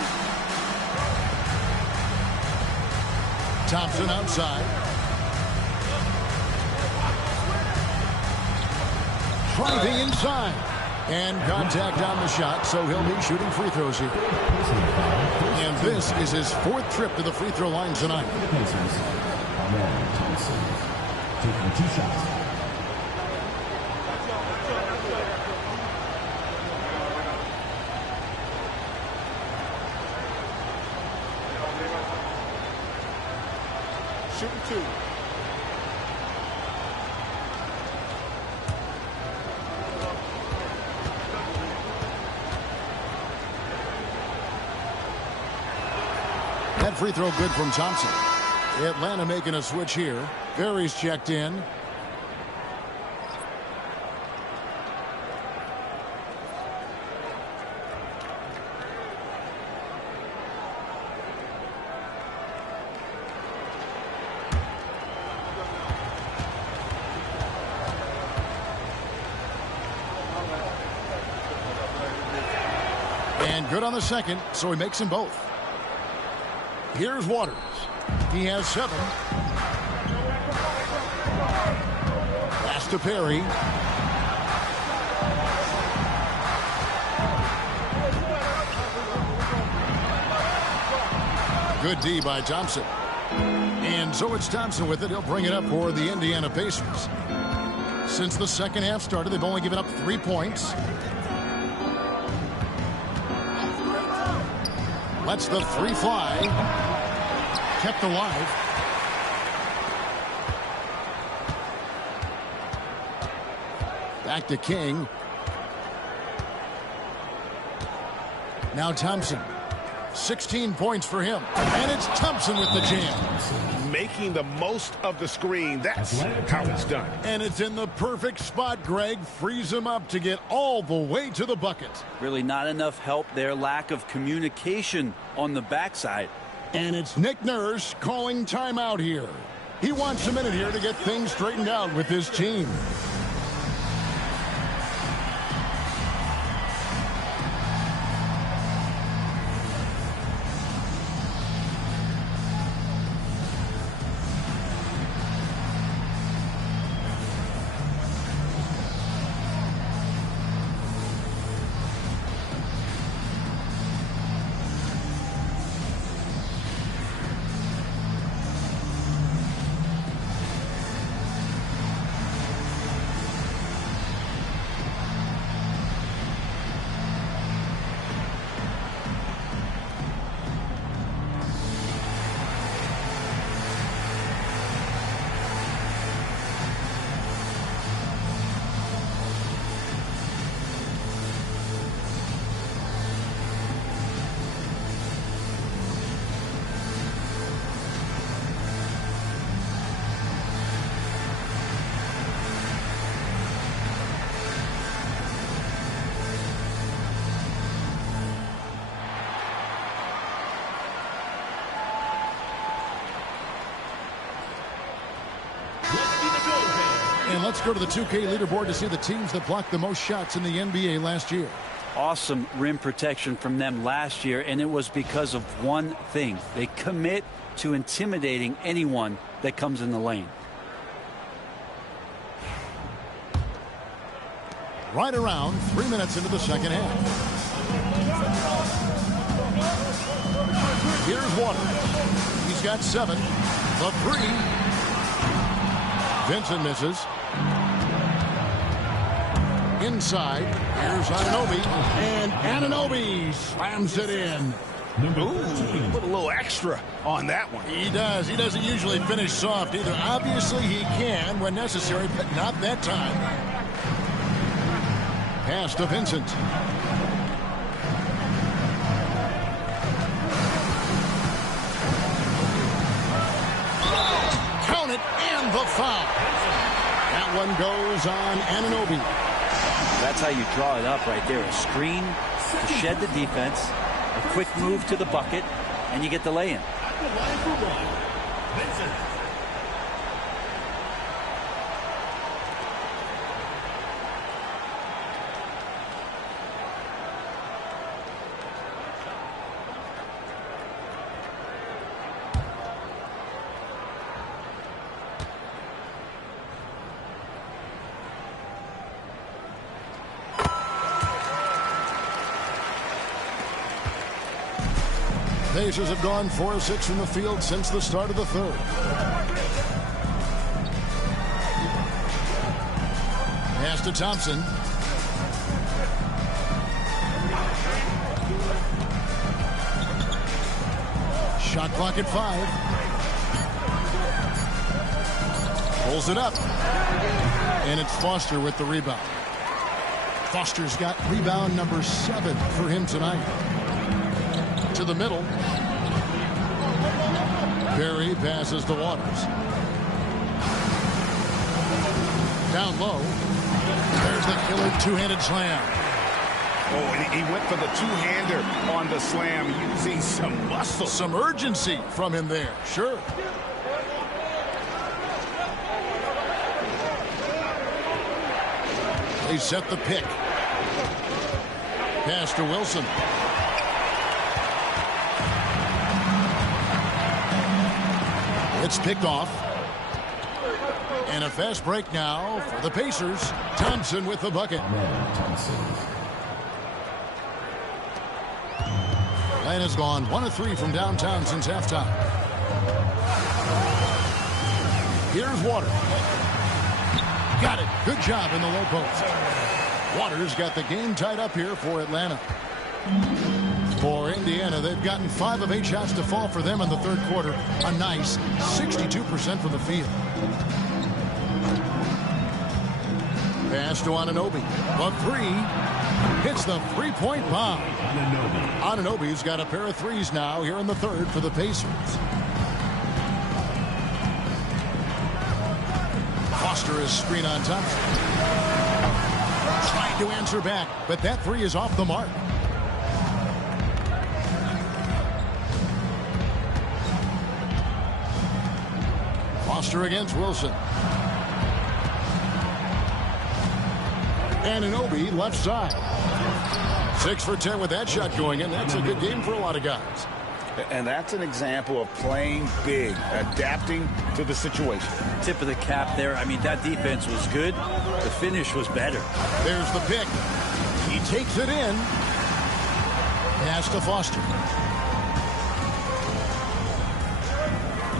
Thompson outside. Driving inside. And contact on the shot, so he'll be shooting free throws here. And this is his 4th trip to the free throw line tonight. Thompson taking 2 shots. Shooting 2. That free throw good from Thompson. Atlanta making a switch here. Ferry's checked in. good on the second, so he makes them both. Here's Waters. He has 7. Pass to Perry. Good D by Thompson. And so it's Thompson with it. He'll bring it up for the Indiana Pacers. Since the second half started, they've only given up 3 points. Lets the 3 fly. Kept alive. Back to King. Now Thompson. 16 points for him. And it's Thompson with the jam. Making the most of the screen. That's how it's done. And it's in the perfect spot, Greg. Frees him up to get all the way to the bucket. Really not enough help there. Lack of communication on the backside. And it's Nick Nurse calling timeout here. He wants a minute here to get things straightened out with his team. And let's go to the 2K leaderboard to see the teams that blocked the most shots in the NBA last year. Awesome rim protection from them last year, and it was because of one thing. They commit to intimidating anyone that comes in the lane. Right around 3 minutes into the second half. Here's Waters. He's got 7. The 3. Vincent misses. Inside. Here's Anunoby. And Anunoby slams it in. Ooh, put a little extra on that one. He does. He doesn't usually finish soft either. Obviously, he can when necessary, but not that time. Pass to Vincent. Count it, and the foul. That one goes on Anunoby. That's how you draw it up right there. A screen to shed the defense, a quick move to the bucket, and you get the lay-in. Pacers have gone 4 of 6 from the field since the start of the third. Pass to Thompson. Shot clock at 5. Pulls it up. And it's Foster with the rebound. Foster's got rebound number 7 for him tonight. To the middle. Perry passes to Waters. Down low. There's the killer two-handed slam. Oh, and he went for the two-hander on the slam using some muscle. Some urgency from him there. Sure. They set the pick. Pass to Wilson. It's picked off. And a fast break now for the Pacers. Thompson with the bucket. Atlanta's gone 1 of 3 from downtown since halftime. Here's Waters. Got it. Good job in the low post. Waters got the game tied up here for Atlanta. For Indiana, they've gotten 5 of 8 shots to fall for them in the third quarter. A nice 62% from the field. Pass to Anunoby. The 3 hits the three-point bomb. Anunoby's got a pair of threes now here in the third for the Pacers. Foster is screen on Thompson. Trying to answer back, but that 3 is off the mark. Foster against Wilson. Anunoby left side. 6 for 10 with that shot going in. That's a good game for a lot of guys. And that's an example of playing big, adapting to the situation. Tip of the cap there. I mean, that defense was good. The finish was better. There's the pick. He takes it in. Pass to Foster.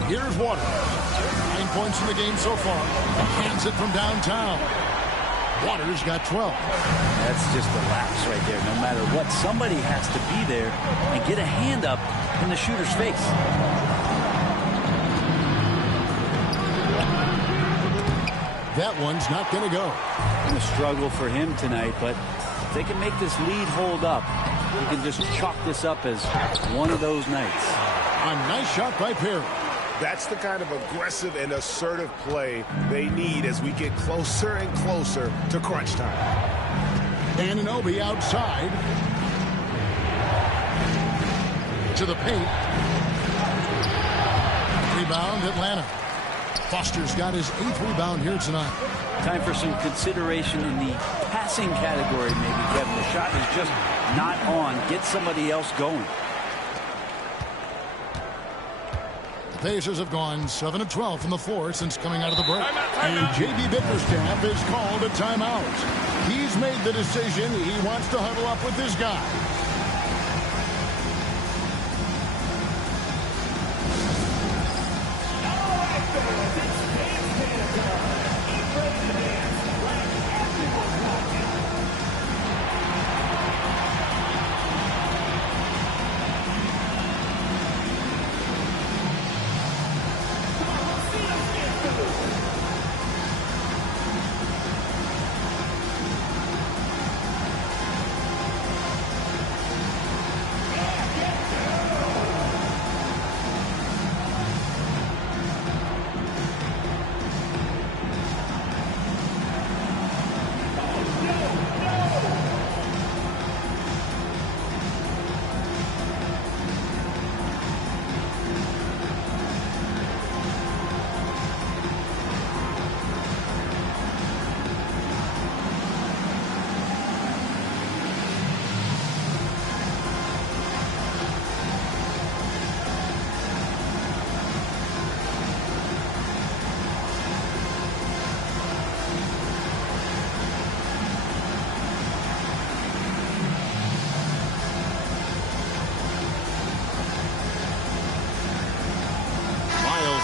Here's Waters. 9 points in the game so far. Hands it from downtown. Waters got 12. That's just a lapse right there. No matter what, somebody has to be there and get a hand up in the shooter's face. That one's not going to go. Been a struggle for him tonight, but if they can make this lead hold up, we can just chalk this up as one of those nights. A nice shot by Perry. That's the kind of aggressive and assertive play they need as we get closer and closer to crunch time. Anunoby outside. To the paint. Rebound Atlanta. Foster's got his 8th rebound here tonight. Time for some consideration in the passing category maybe, Kevin. The shot is just not on. Get somebody else going. Pacers have gone 7 of 12 from the floor since coming out of the break. And J.B. Bickerstaff has called a timeout. He's made the decision. He wants to huddle up with his guy.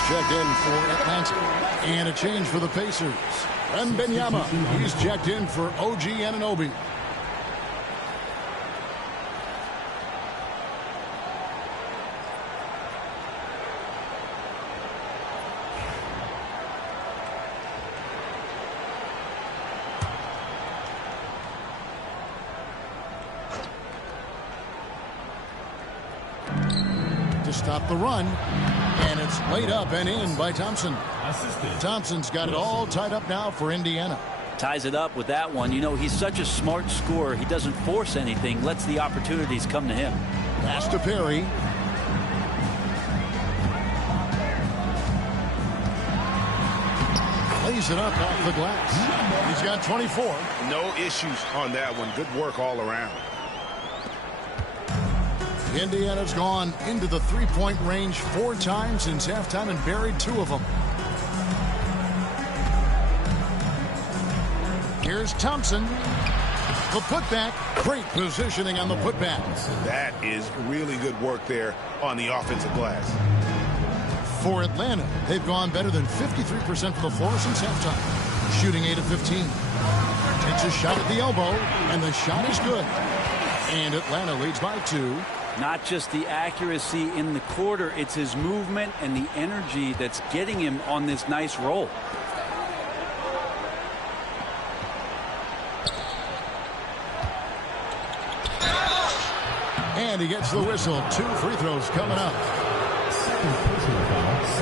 Checked in for Atlanta. And a change for the Pacers. Wembanyama, he's checked in for OG Anunoby. To stop the run. And it's laid up and in by Thompson. Thompson's got it all tied up now for Indiana. Ties it up with that one. You know, he's such a smart scorer. He doesn't force anything, lets the opportunities come to him. Pass to Perry. Lays it up off the glass. He's got 24. No issues on that one. Good work all around. Indiana's gone into the three-point range 4 times since halftime and buried 2 of them. Here's Thompson. The putback. Great positioning on the putback. That is really good work there on the offensive glass. For Atlanta, they've gone better than 53% from the floor since halftime. Shooting 8 of 15. Takes a shot at the elbow, and the shot is good. And Atlanta leads by 2. Not just the accuracy in the quarter, it's his movement and the energy that's getting him on this nice roll. And he gets the whistle. 2 free throws coming up.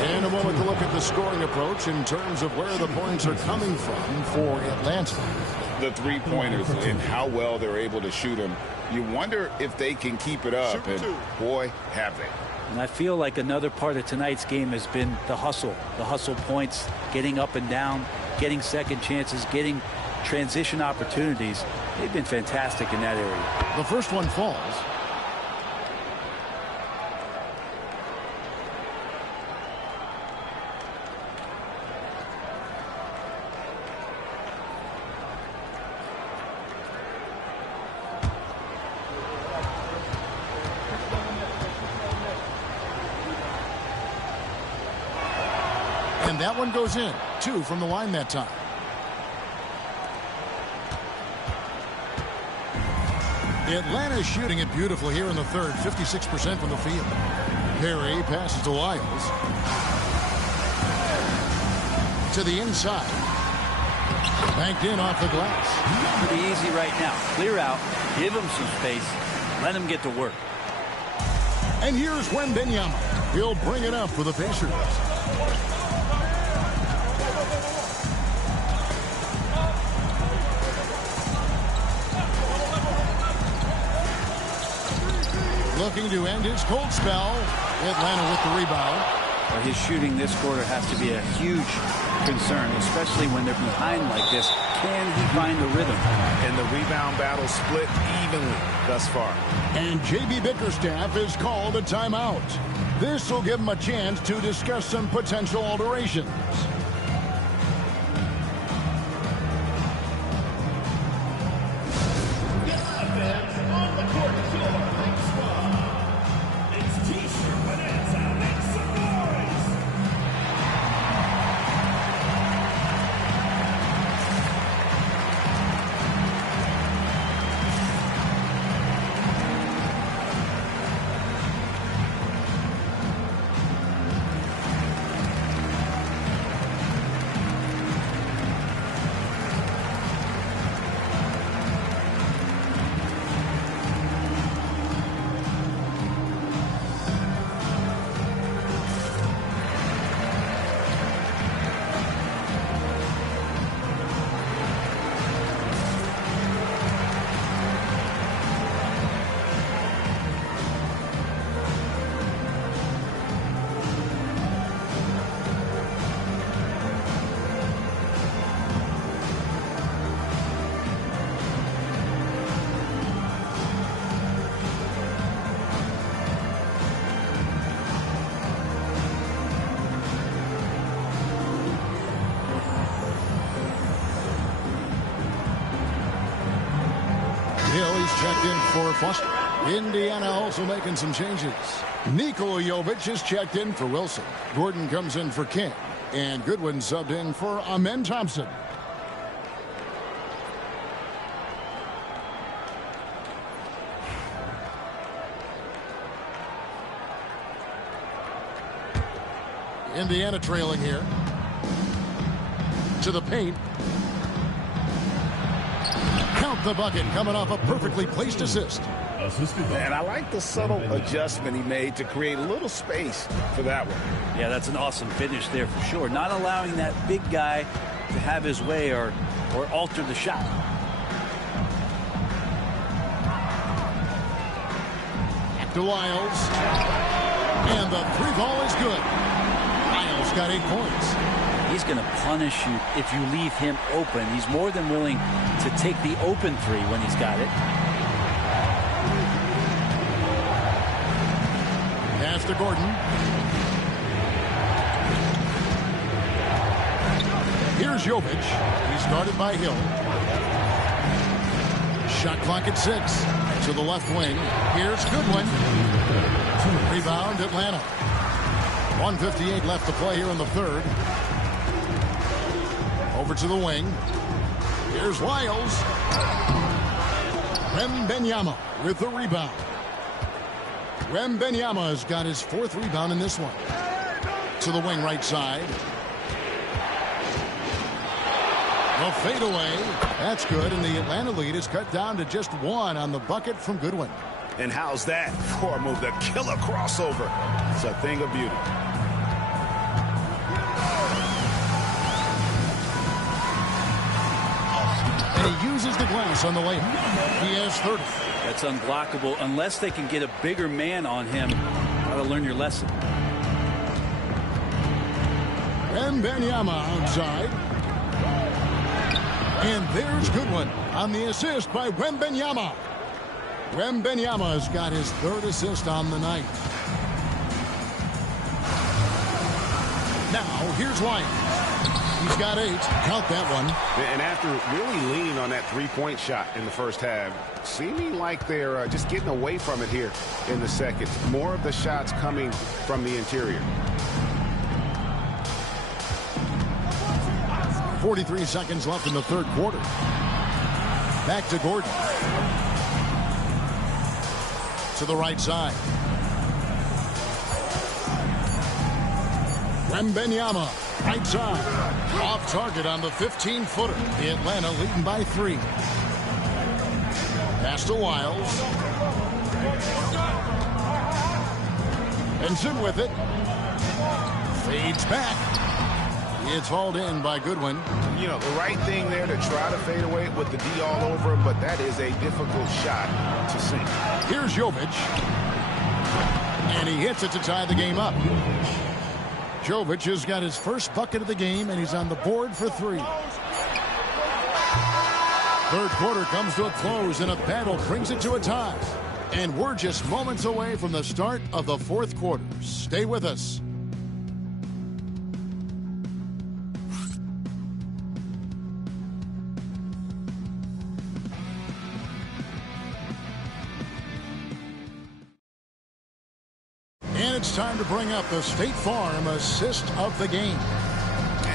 And a moment to look at the scoring approach in terms of where the points are coming from for Atlanta. The three-pointers and how well they're able to shoot them. You wonder if they can keep it up, and boy, have they. And I feel like another part of tonight's game has been the hustle points, getting up and down, getting second chances, getting transition opportunities. They've been fantastic in that area. The first one falls. And that one goes in. 2 from the line that time. Atlanta's shooting it beautiful here in the third. 56% from the field. Perry passes to Lyles. To the inside. Banked in off the glass. Pretty easy right now. Clear out. Give him some space. Let him get to work. And here's Wembanyama. He'll bring it up for the Pacers. Looking to end his cold spell. Atlanta with the rebound. Well, his shooting this quarter has to be a huge concern, especially when they're behind like this. Can he find the rhythm? And the rebound battle split evenly thus far. And J.B. Bickerstaff is called a timeout. This will give him a chance to discuss some potential alterations. Checked in for Foster. Indiana also making some changes. Nikola Jovic is checked in for Wilson. Gordon comes in for King. And Goodwin subbed in for Amen Thompson. Indiana trailing here. To the paint. Count the bucket, coming off a perfectly placed assist. And I like the subtle adjustment he made to create a little space for that one. Yeah, that's an awesome finish there for sure. Not allowing that big guy to have his way or alter the shot. To Lyles. And the 3-ball is good. Lyles got 8 points. He's going to punish you if you leave him open. He's more than willing to take the open 3 when he's got it. to Gordon. Here's Jovic. He's guarded by Hill. Shot clock at 6. To the left wing. Here's Goodwin. Rebound, Atlanta. 1:58 left to play here in the third. Over to the wing. Here's Lyles. Wembanyama with the rebound. Wembanyama has got his 4th rebound in this one. To the wing right side. The fadeaway. That's good, and the Atlanta lead is cut down to just 1 on the bucket from Goodwin. And how's that for a move? The killer crossover. It's a thing of beauty. And he uses the glass on the layup. He has 30. That's unblockable unless they can get a bigger man on him. Gotta learn your lesson. Wembanyama outside. And there's Goodwin on the assist by Wembanyama. Wembanyama has got his 3rd assist on the night. Now, here's Lyons. He's got 8. Count that one. And after really leaning on that three-point shot in the first half, seeming like they're just getting away from it here in the second. More of the shots coming from the interior. 43 seconds left in the third quarter. Back to Gordon. To the right side. Wembanyama, right side. Off target on the 15-footer. The Atlanta leading by 3. Pass to Lyles. Benson with it. Fades back. It's hauled in by Goodwin. You know, the right thing there to try to fade away with the D all over him, but that is a difficult shot to sink. Here's Jovic. And he hits it to tie the game up. Jovic has got his first bucket of the game, and he's on the board for 3. Third quarter comes to a close, and a battle brings it to a tie. And we're just moments away from the start of the fourth quarter. Stay with us. And it's time to bring up the State Farm assist of the game.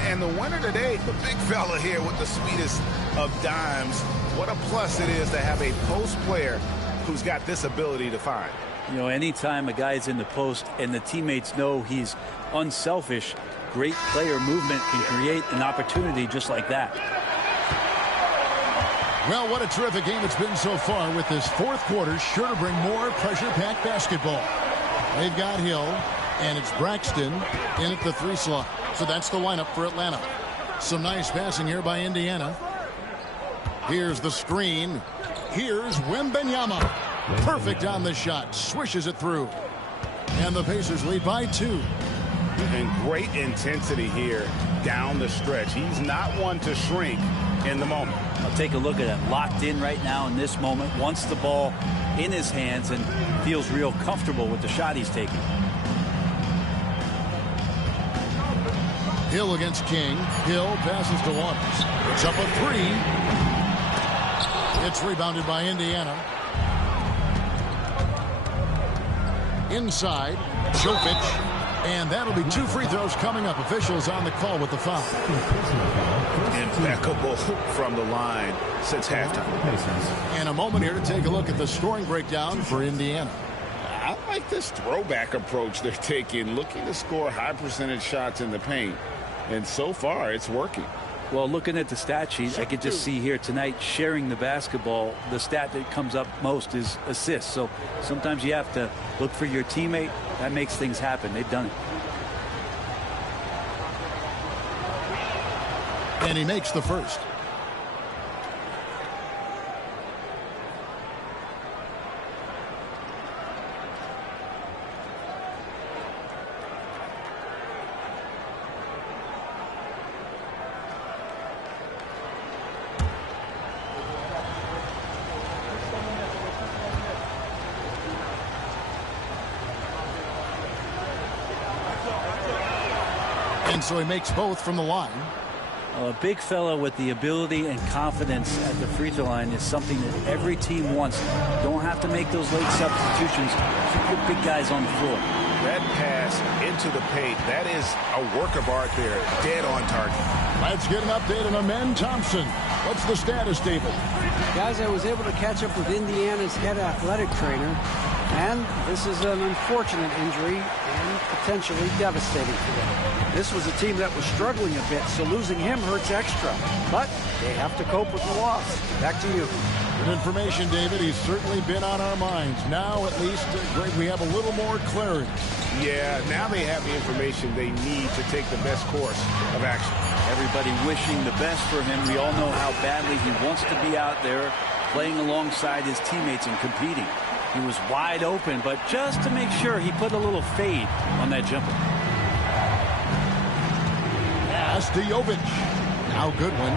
And the winner today, the big fella here with the sweetest of dimes. What a plus it is to have a post player who's got this ability to find. You know, anytime a guy's in the post and the teammates know he's unselfish, great player movement can create an opportunity just like that. Well, what a terrific game it's been so far, with this fourth quarter sure to bring more pressure-packed basketball. They've got Hill, and it's Braxton in at the 3 slot. So that's the lineup for Atlanta. Some nice passing here by Indiana. Here's the screen. Here's Wembanyama. Perfect on the shot. Swishes it through. And the Pacers lead by 2. And great intensity here down the stretch. He's not one to shrink in the moment. I'll take a look at it. Locked in right now in this moment. Wants the ball in his hands and feels real comfortable with the shot he's taking. Hill against King. Hill passes to Waters. It's up a 3. It's rebounded by Indiana. Inside, Jovic. And that'll be 2 free throws coming up. Officials on the call with the foul. Impeccable from the line since halftime. And a moment here to take a look at the scoring breakdown for Indiana. I like this throwback approach they're taking, looking to score high percentage shots in the paint. And so far, it's working. Well, looking at the stat sheet, I could just see here tonight sharing the basketball. The stat that comes up most is assists. So sometimes you have to look for your teammate. That makes things happen. They've done it. And he makes the first. And so he makes both from the line. A big fella with the ability and confidence at the free throw line is something that every team wants. Don't have to make those late substitutions. Keep your big guys on the floor. That pass into the paint, that is a work of art there. Dead on target. Let's get an update on Amen Thompson. What's the status, David? Guys, I was able to catch up with Indiana's head athletic trainer, and this is an unfortunate injury and potentially devastating for them. This was a team that was struggling a bit, so losing him hurts extra. But they have to cope with the loss. Back to you. Good information, David. He's certainly been on our minds. Now, at least, Greg, we have a little more clarity. Yeah, now they have the information they need to take the best course of action. Everybody wishing the best for him. We all know how badly he wants to be out there playing alongside his teammates and competing. He was wide open, but just to make sure, he put a little fade on that jumper. Pass to Jovic. Now Goodwin.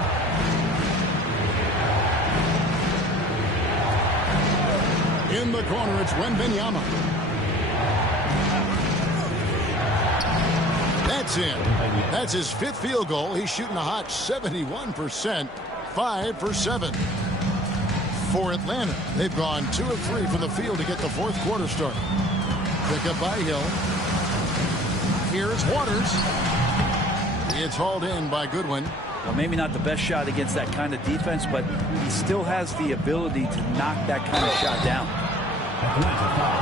In the corner, it's Wembanyama. That's in. That's his 5th field goal. He's shooting a hot 71%, 5 for 7. For Atlanta, they've gone 2 of 3 from the field to get the 4th quarter started. Pick up by Hill. Here's Waters. It's hauled in by Goodwin. Well, maybe not the best shot against that kind of defense, but he still has the ability to knock that kind of shot down. Atlanta foul.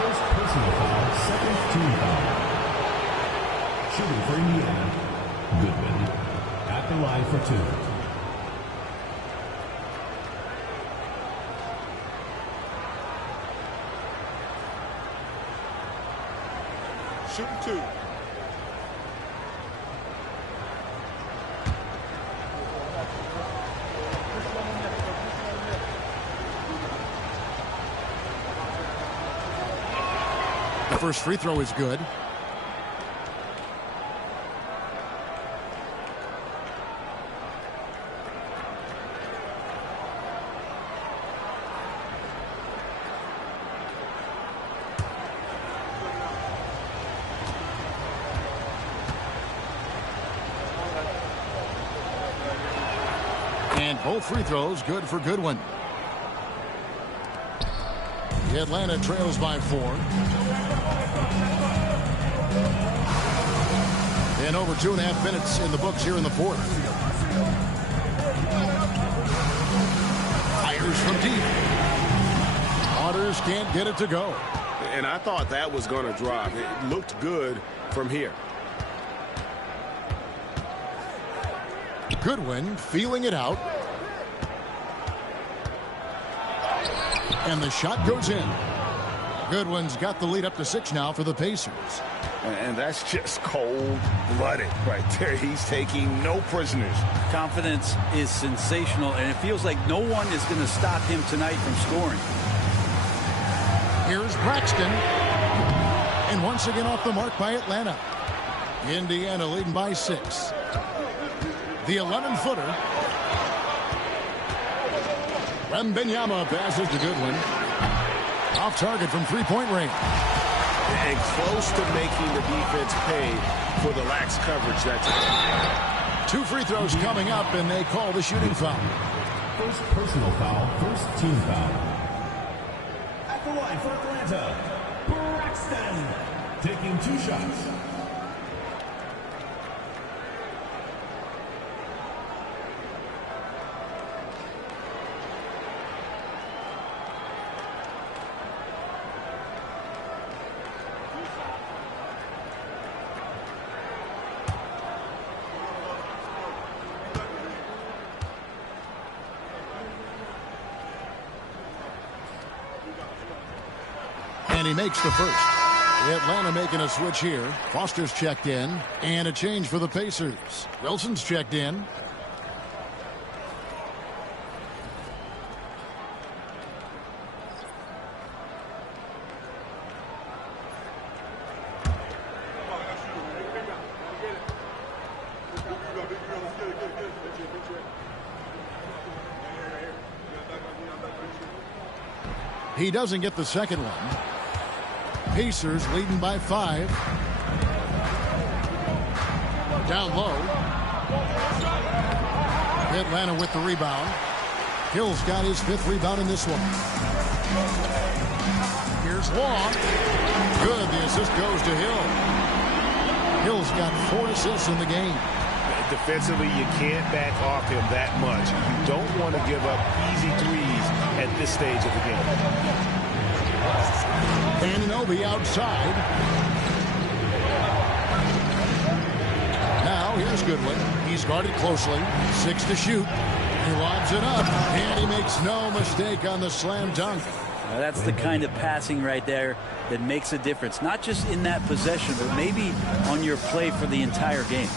First personal foul, second team foul. Shooting for Indiana, Goodwin at the line for 2. Shooting 2. The first free throw is good. And both free throws good for Goodwin. Atlanta trails by 4. And over 2.5 minutes in the books here in the 4th. Fires from deep. Waters can't get it to go. And I thought that was going to drop. It looked good from here. Goodwin feeling it out. And the shot goes in. Goodwin's got the lead up to 6 now for the Pacers. And that's just cold-blooded right there. He's taking no prisoners. Confidence is sensational, and it feels like no one is going to stop him tonight from scoring. Here's Braxton. And once again off the mark by Atlanta. Indiana leading by 6. The 11-footer. Wembanyama passes to Goodwin. Off target from 3-point range. And close to making the defense pay for the lax coverage that's it. 2 free throws coming up, and they call the shooting foul. First personal foul, first team foul. At the line for Atlanta, Braxton taking 2 shots. And he makes the first. Atlanta making a switch here. Foster's checked in. And a change for the Pacers. Wilson's checked in. He doesn't get the second one. Pacers leading by 5. Down low. Atlanta with the rebound. Hill's got his 5th rebound in this one. Here's Long. Good. The assist goes to Hill. Hill's got 4 assists in the game. Defensively, you can't back off him that much. You don't want to give up easy threes at this stage of the game. Anunoby outside. Now here's Goodwin. He's guarded closely. 6 to shoot. He lobs it up, and he makes no mistake on the slam dunk. That's the kind of passing right there that makes a difference, not just in that possession, but maybe on your play for the entire game.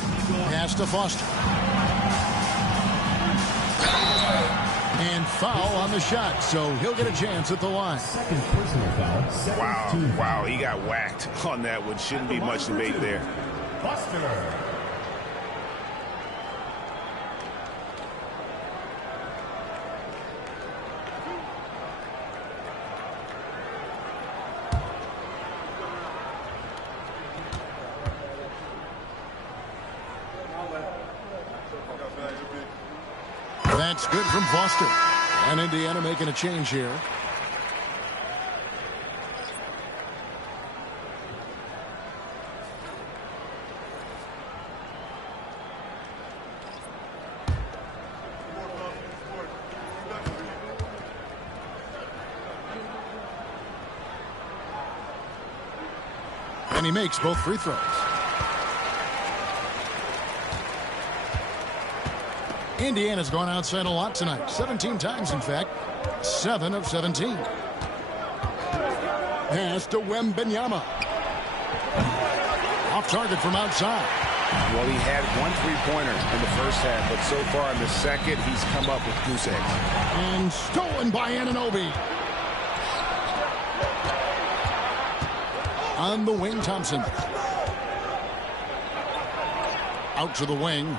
Pass to Foster. And foul on the shot, so he'll get a chance at the line. Second personal foul. Wow, he got whacked on that one. Shouldn't be much debate there. Buster. That's good from Foster. And Indiana making a change here. And he makes both free throws. Indiana's gone outside a lot tonight. 17 times, in fact. 7 of 17. Pass to Wembanyama. Off target from outside. Well, he had 1 3-pointer in the first half, but so far in the second, he's come up with goose eggs. And stolen by Anunoby. On the wing, Thompson. Out to the wing.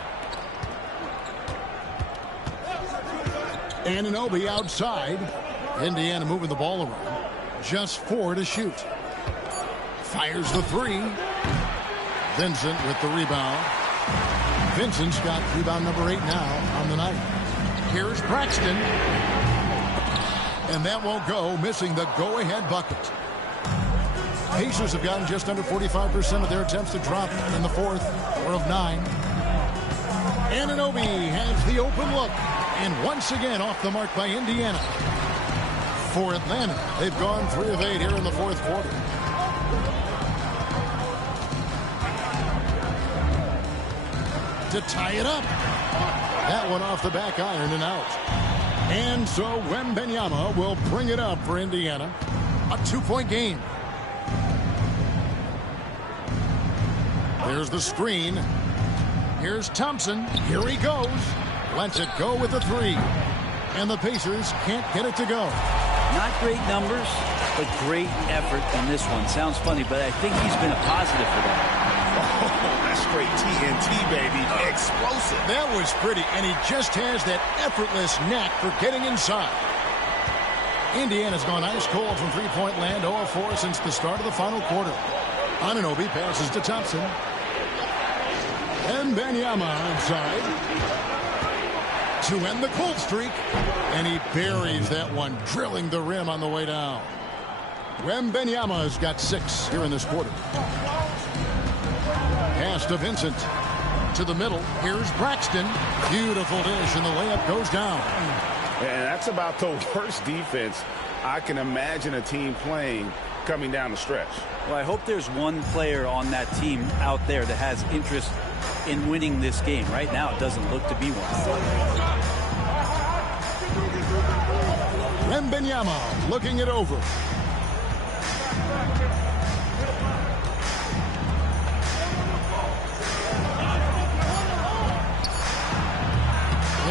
Anunoby outside. Indiana moving the ball around. Just 4 to shoot. Fires the 3. Vincent with the rebound. Vincent's got rebound number 8 now on the night. Here's Braxton. And that won't go, missing the go-ahead bucket. Pacers have gotten just under 45% of their attempts to drop in the 4th, 4 of 9. Anunoby has the open look. And once again off the mark by Indiana. For Atlanta, they've gone 3 of 8 here in the 4th quarter. To tie it up. That one off the back iron and out. And so Wembanyama will bring it up for Indiana. A 2-point game. There's the screen. Here's Thompson. Here he goes. Lets it go with the 3. And the Pacers can't get it to go. Not great numbers, but great effort in this one. Sounds funny, but I think he's been a positive for them. Oh, that's straight TNT, baby. Explosive. That was pretty, and he just has that effortless knack for getting inside. Indiana's gone ice cold from three-point land, 0 of 4 since the start of the final quarter. Anunoby passes to Thompson. And Wembanyama inside to end the cold streak, and he buries that one, drilling the rim on the way down. Wembanyama's got 6 here in this quarter. Pass to Vincent. To the middle. Here's Braxton. Beautiful dish, and the layup goes down. And that's about the worst defense I can imagine a team playing coming down the stretch. Well, I hope there's one player on that team out there that has interest in winning this game. Right now, it doesn't look to be one. Wembanyama looking it over.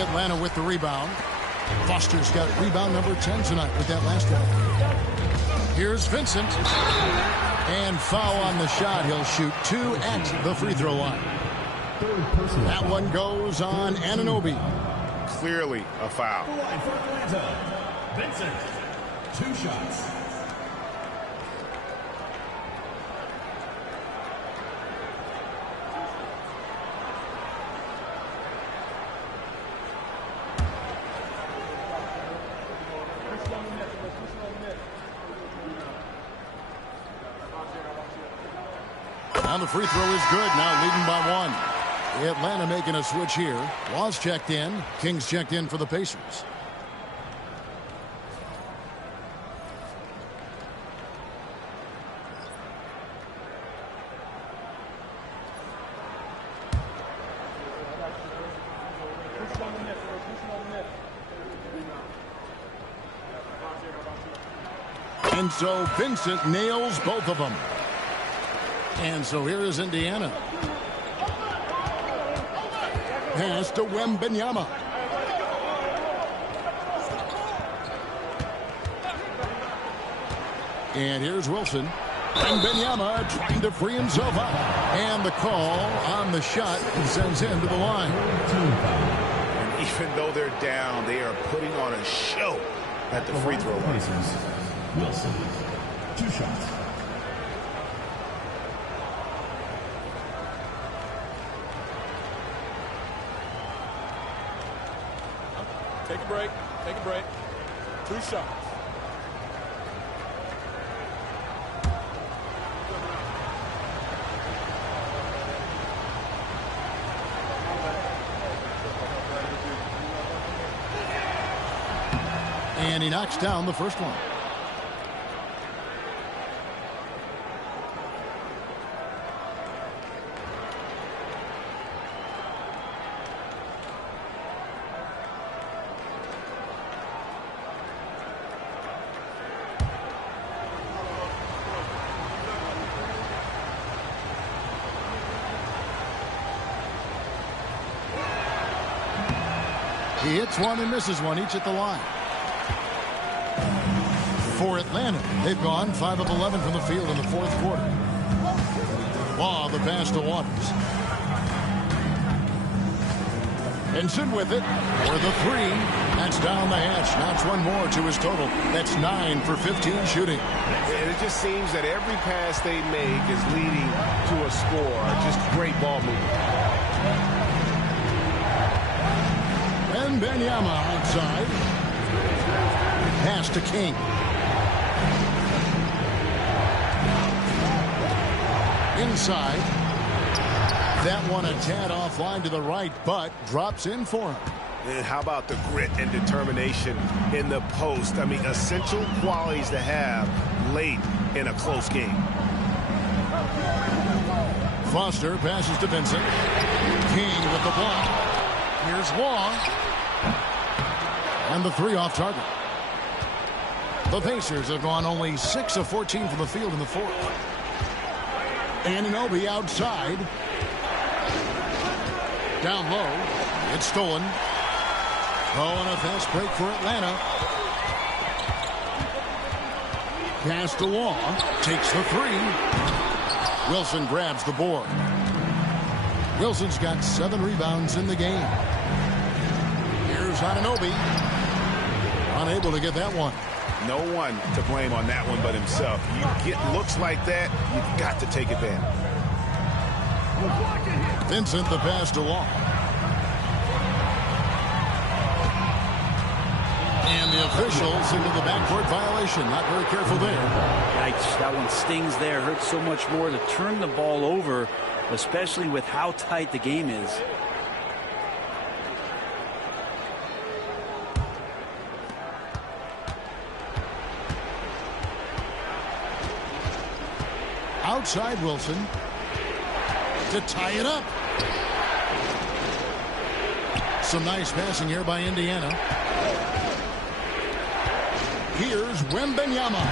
Atlanta with the rebound. Foster's got rebound number 10 tonight with that last one. Here's Vincent. And foul on the shot. He'll shoot 2 at the free throw line. That one goes on Anunoby. Clearly a foul. Vincent, 2 shots. And the free throw is good. Now leading by 1. Atlanta making a switch here. Laws checked in. Kings checked in for the Pacers. And so Vincent nails both of them. And so here is Indiana. Pass to Wembanyama. And here's Wilson. Wembanyama trying to free himself up. And the call on the shot sends him to the line. And even though they're down, they are putting on a show at the free throw line. Wilson, 2 shots. Take a break. Take a break. 2 shots. And he knocks down the first one. He hits one and misses one, each at the line. For Atlanta, they've gone 5 of 11 from the field in the fourth quarter. Law, the pass to Waters. Vincent with it for the 3. That's down the hatch. Knocks one more to his total. That's 9 for 15 shooting. And it just seems that every pass they make is leading to a score. Just great ball movement. Wembanyama outside. Pass to King. Inside. That one a tad offline to the right, but drops in for him. And how about the grit and determination in the post? I mean, essential qualities to have late in a close game. Foster passes to Vincent. King with the block. Here's Law. And the 3 off target. The Pacers have gone only 6 of 14 from the field in the fourth. Anunoby outside. Down low. It's stolen. Oh, and a fast break for Atlanta. Pass to Law. Takes the 3. Wilson grabs the board. Wilson's got 7 rebounds in the game. Here's Anunoby. Unable to get that one. No one to blame on that one but himself. You get looks like that, you've got to take advantage. Vincent, the pass to Law. And the officials into the backcourt violation. Not very careful there. Yikes, that one stings there. Hurts so much more to turn the ball over, especially with how tight the game is. Outside Wilson to tie it up. Some nice passing here by Indiana. Here's Wembanyama.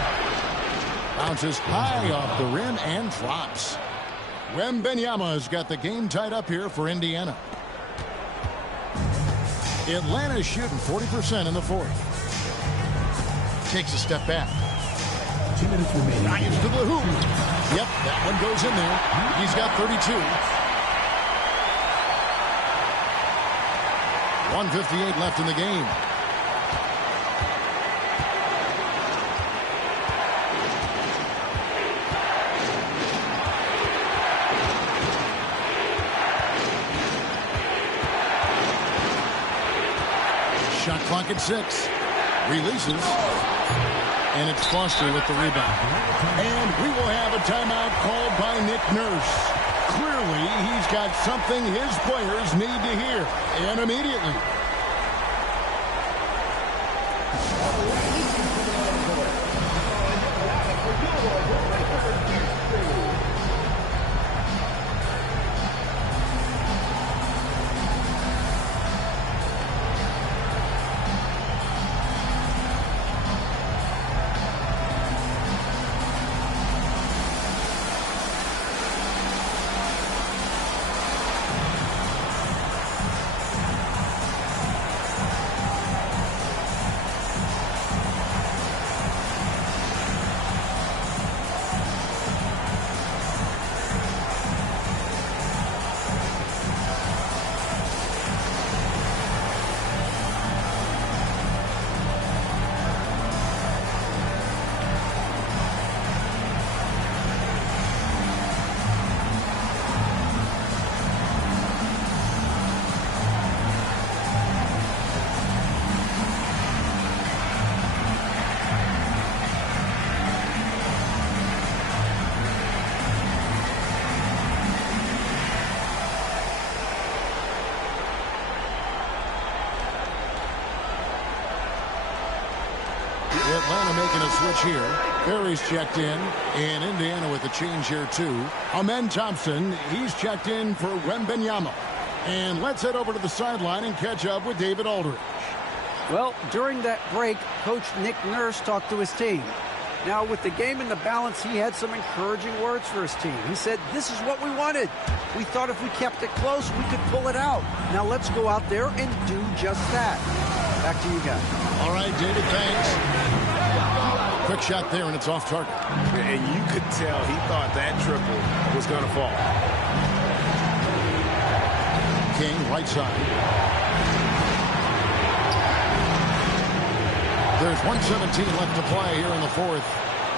Bounces high off the rim and drops. Wembanyama has got the game tied up here for Indiana. Atlanta's shooting 40% in the fourth. Takes a step back. 2 minutes remaining. Drives to the hoop. Yep, that one goes in there. He's got 32. 1:58 left in the game. Shot clock at 6. Releases. And it's Foster with the rebound. And we will have a timeout called by Nick Nurse. Clearly, he's got something his players need to hear. And immediately. Atlanta making a switch here. Ferry's checked in, and Indiana with a change here too. Amen Thompson, he's checked in for Wembanyama. And let's head over to the sideline and catch up with David Aldridge. Well, during that break, Coach Nick Nurse talked to his team. Now, with the game in the balance, he had some encouraging words for his team. He said, this is what we wanted. We thought if we kept it close, we could pull it out. Now let's go out there and do just that. Back to you guys. All right, David, thanks. Quick shot there, and it's off target. And you could tell he thought that triple was going to fall. King, right side. There's 1:17 left to play here in the fourth.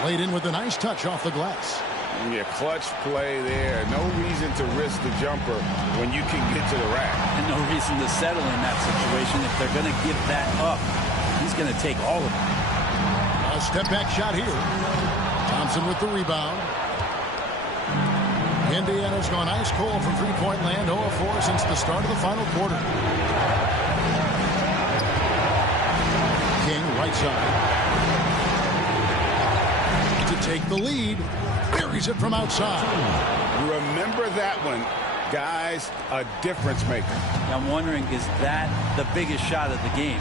Laid in with a nice touch off the glass. Yeah, clutch play there. No reason to risk the jumper when you can get to the rack. And no reason to settle in that situation. If they're going to give that up, he's going to take all of it. A step-back shot here. Thompson with the rebound. Indiana's gone ice cold from three-point land, 0 of 4 since the start of the final quarter. King, right side. To take the lead. Buries it from outside. Remember that one. Guys, a difference maker. I'm wondering, is that the biggest shot of the game?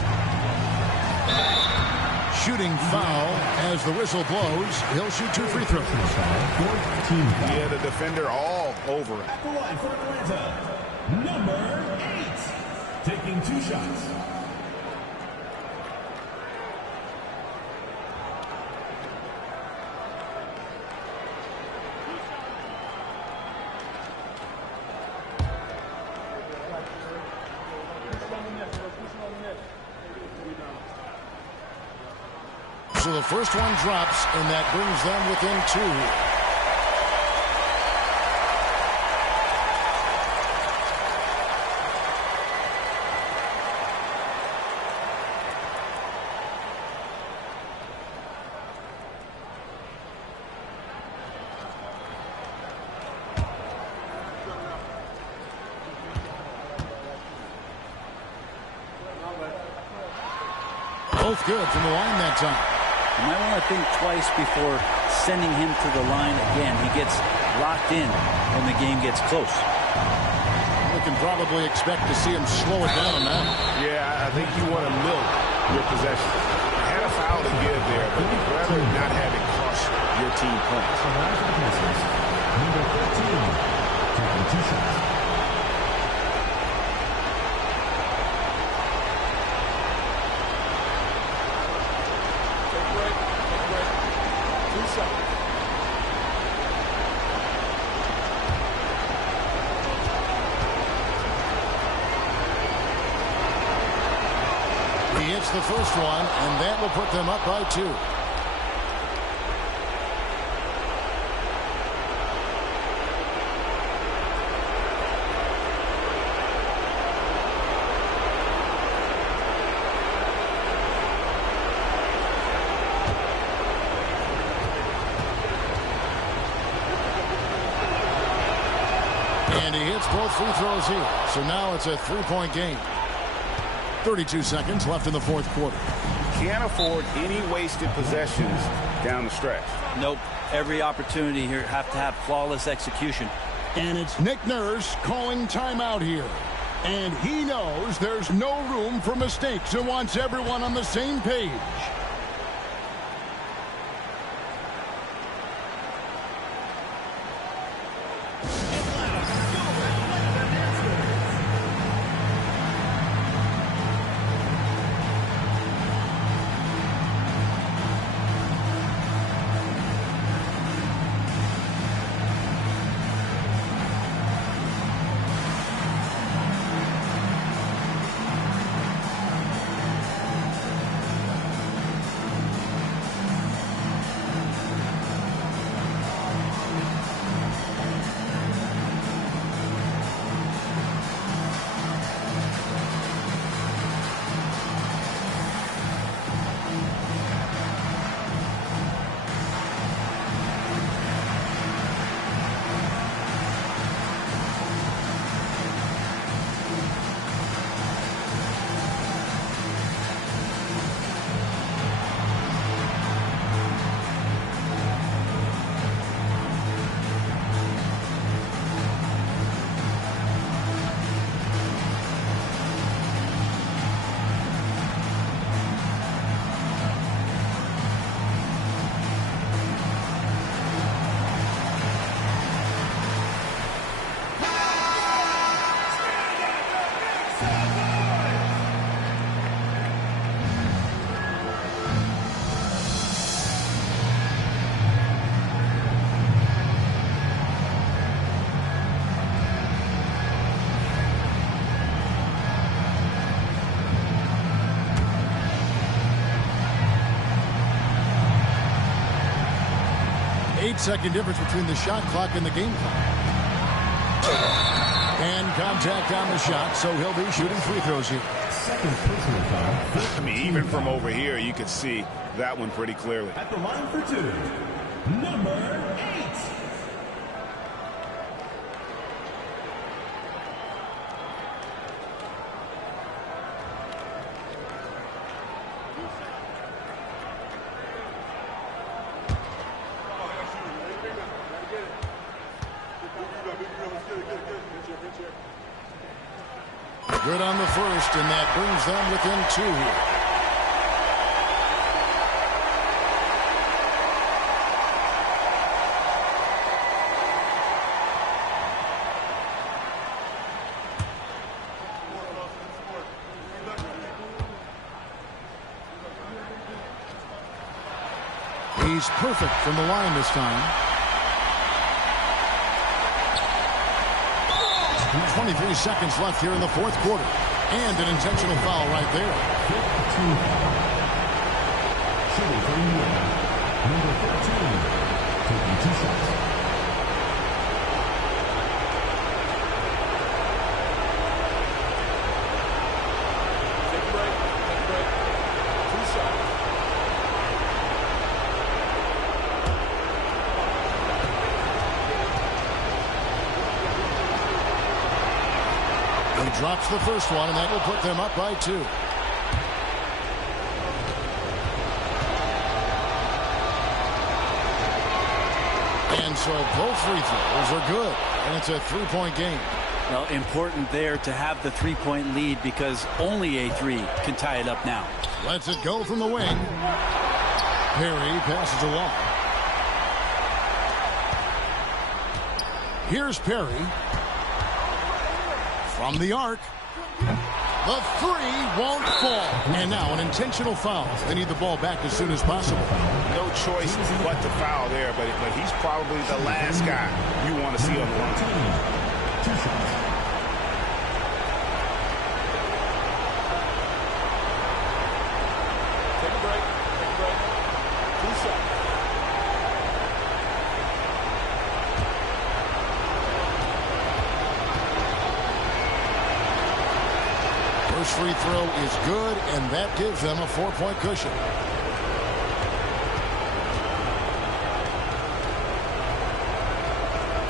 Shooting foul as the whistle blows. He'll shoot 2 free throws. Yeah, the defender all over it. At the line for Atlanta, number 8, taking 2 shots. So the first one drops, and that brings them within 2. Both good from the line that time. You might want to think twice before sending him to the line again. He gets locked in when the game gets close. We can probably expect to see him slow it down now. Yeah, I think you want to milk your possession. You had a foul to give there, but you'd rather not have it cost your team points. Number 13, taking 2 shots. He hits the first one, and that will put them up by 2. And he hits both free throws here. So now it's a 3-point game. 32 seconds left in the fourth quarter. Can't afford any wasted possessions down the stretch. Nope. Every opportunity here have to have flawless execution. And it's Nick Nurse calling timeout here. And he knows there's no room for mistakes and wants everyone on the same page. Second difference between the shot clock and the game clock. And contact on the shot, so he'll be shooting free throws here. Second personal foul. I mean, even from over here, you could see that one pretty clearly. At the line for two, number 8. Good on the first, and that brings them within 2 here. He's perfect from the line this time. 23 seconds left here in the fourth quarter. And an intentional foul right there. Shooting for Indiana, number 13, taking 2 shots. Take a break. 2 shots. He drops the first one, and that will put them up by 2. And so both free throws are good, and it's a 3-point game. Well, important there to have the 3-point lead because only a 3 can tie it up now. Lets it go from the wing. Perry passes along. Here's Perry. From the arc. The 3 won't fall. And now an intentional foul. They need the ball back as soon as possible. No choice but to foul there, but he's probably the last guy you want to see on the line. 2 shots. Take a break. 2 shots. First free throw is good, and that gives them a 4-point cushion.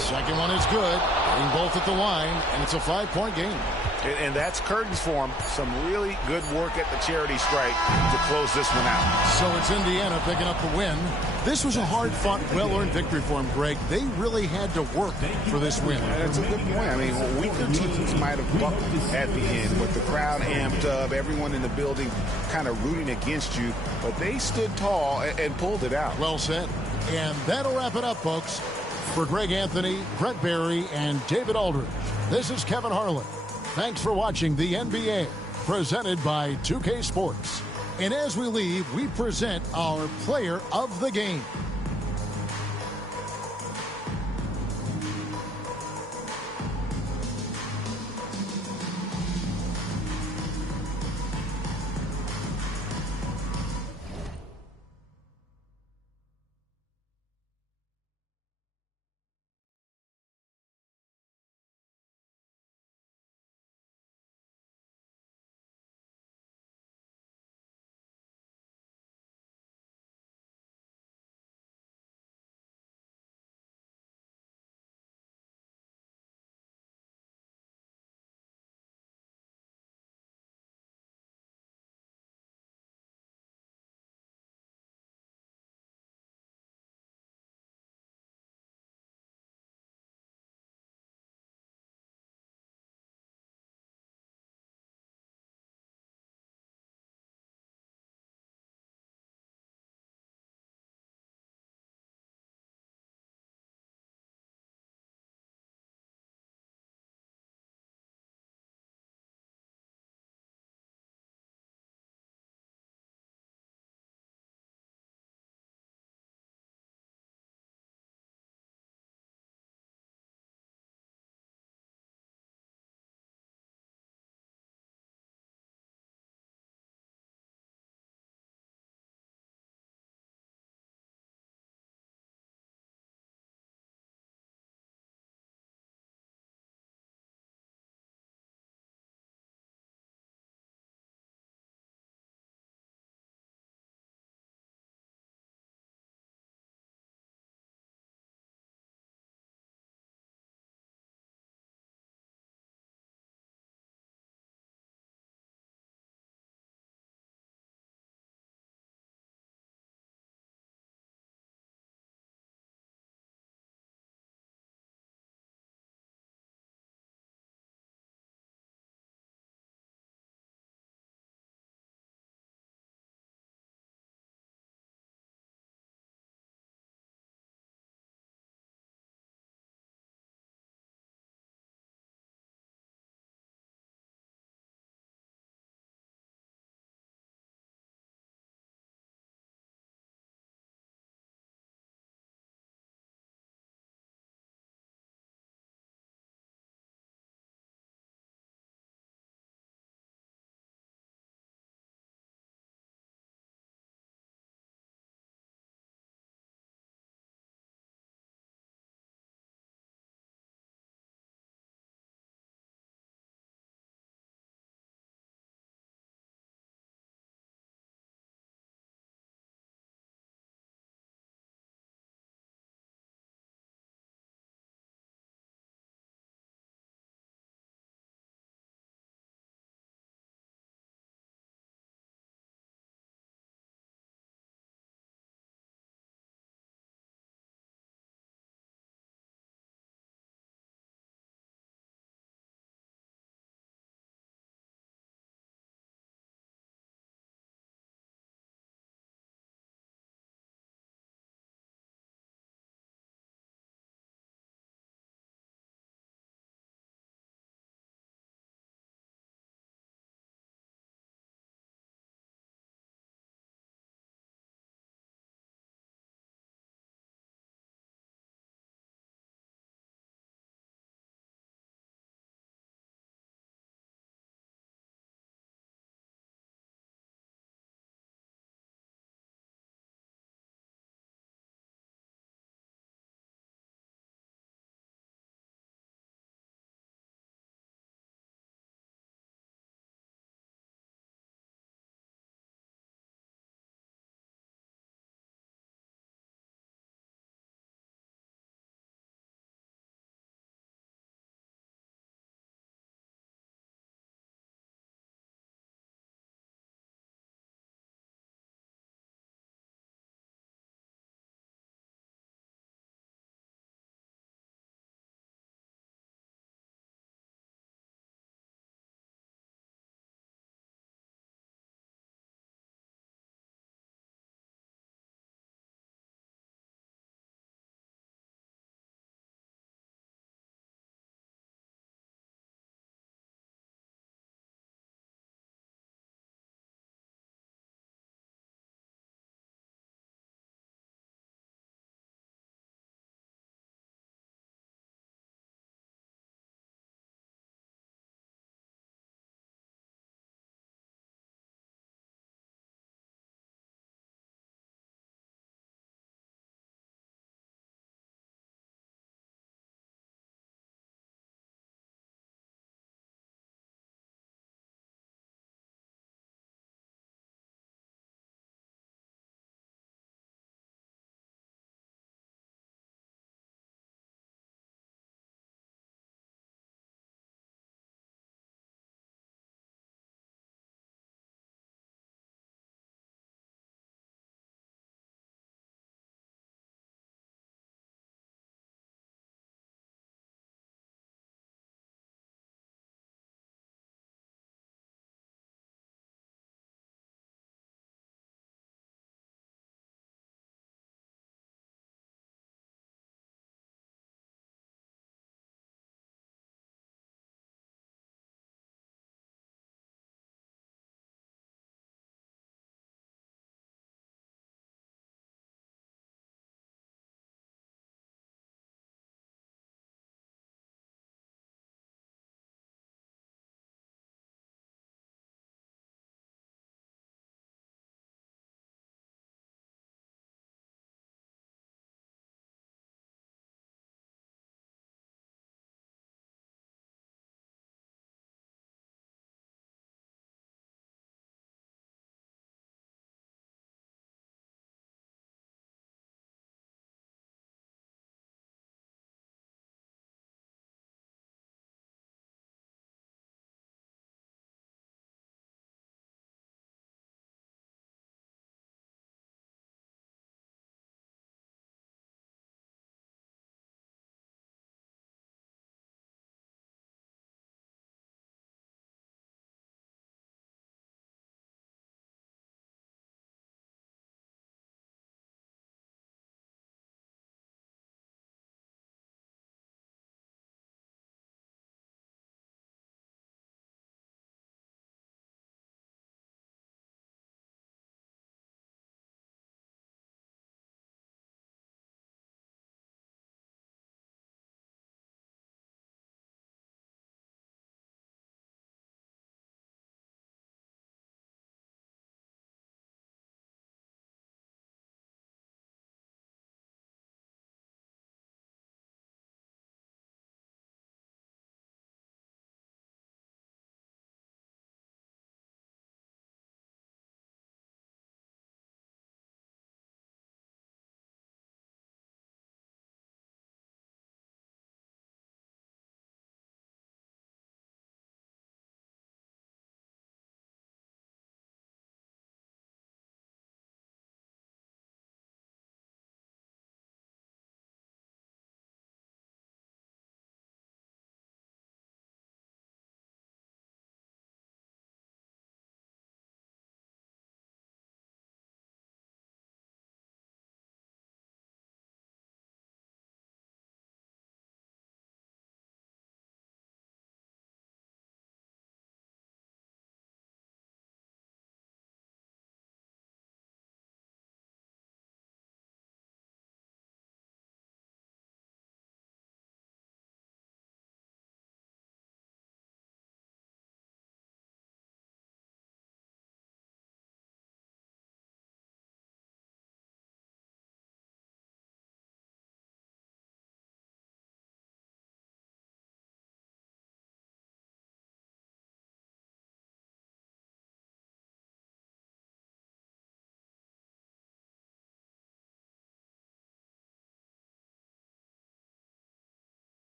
Second one is good. Getting both at the line, and it's a 5-point game. And that's curtains for him. Some really good work at the charity stripe to close this one out. So it's Indiana picking up the win. This was a hard-fought, well-earned victory for them, Greg. They really had to work for this win. That's a good point. I mean, weaker teams might have buckled at the end with the crowd amped up, everyone in the building kind of rooting against you. But they stood tall and pulled it out. Well said. And that'll wrap it up, folks. For Greg Anthony, Brett Barry, and David Aldridge, this is Kevin Harlan. Thanks for watching the NBA, presented by 2K Sports. And as we leave, we present our player of the game.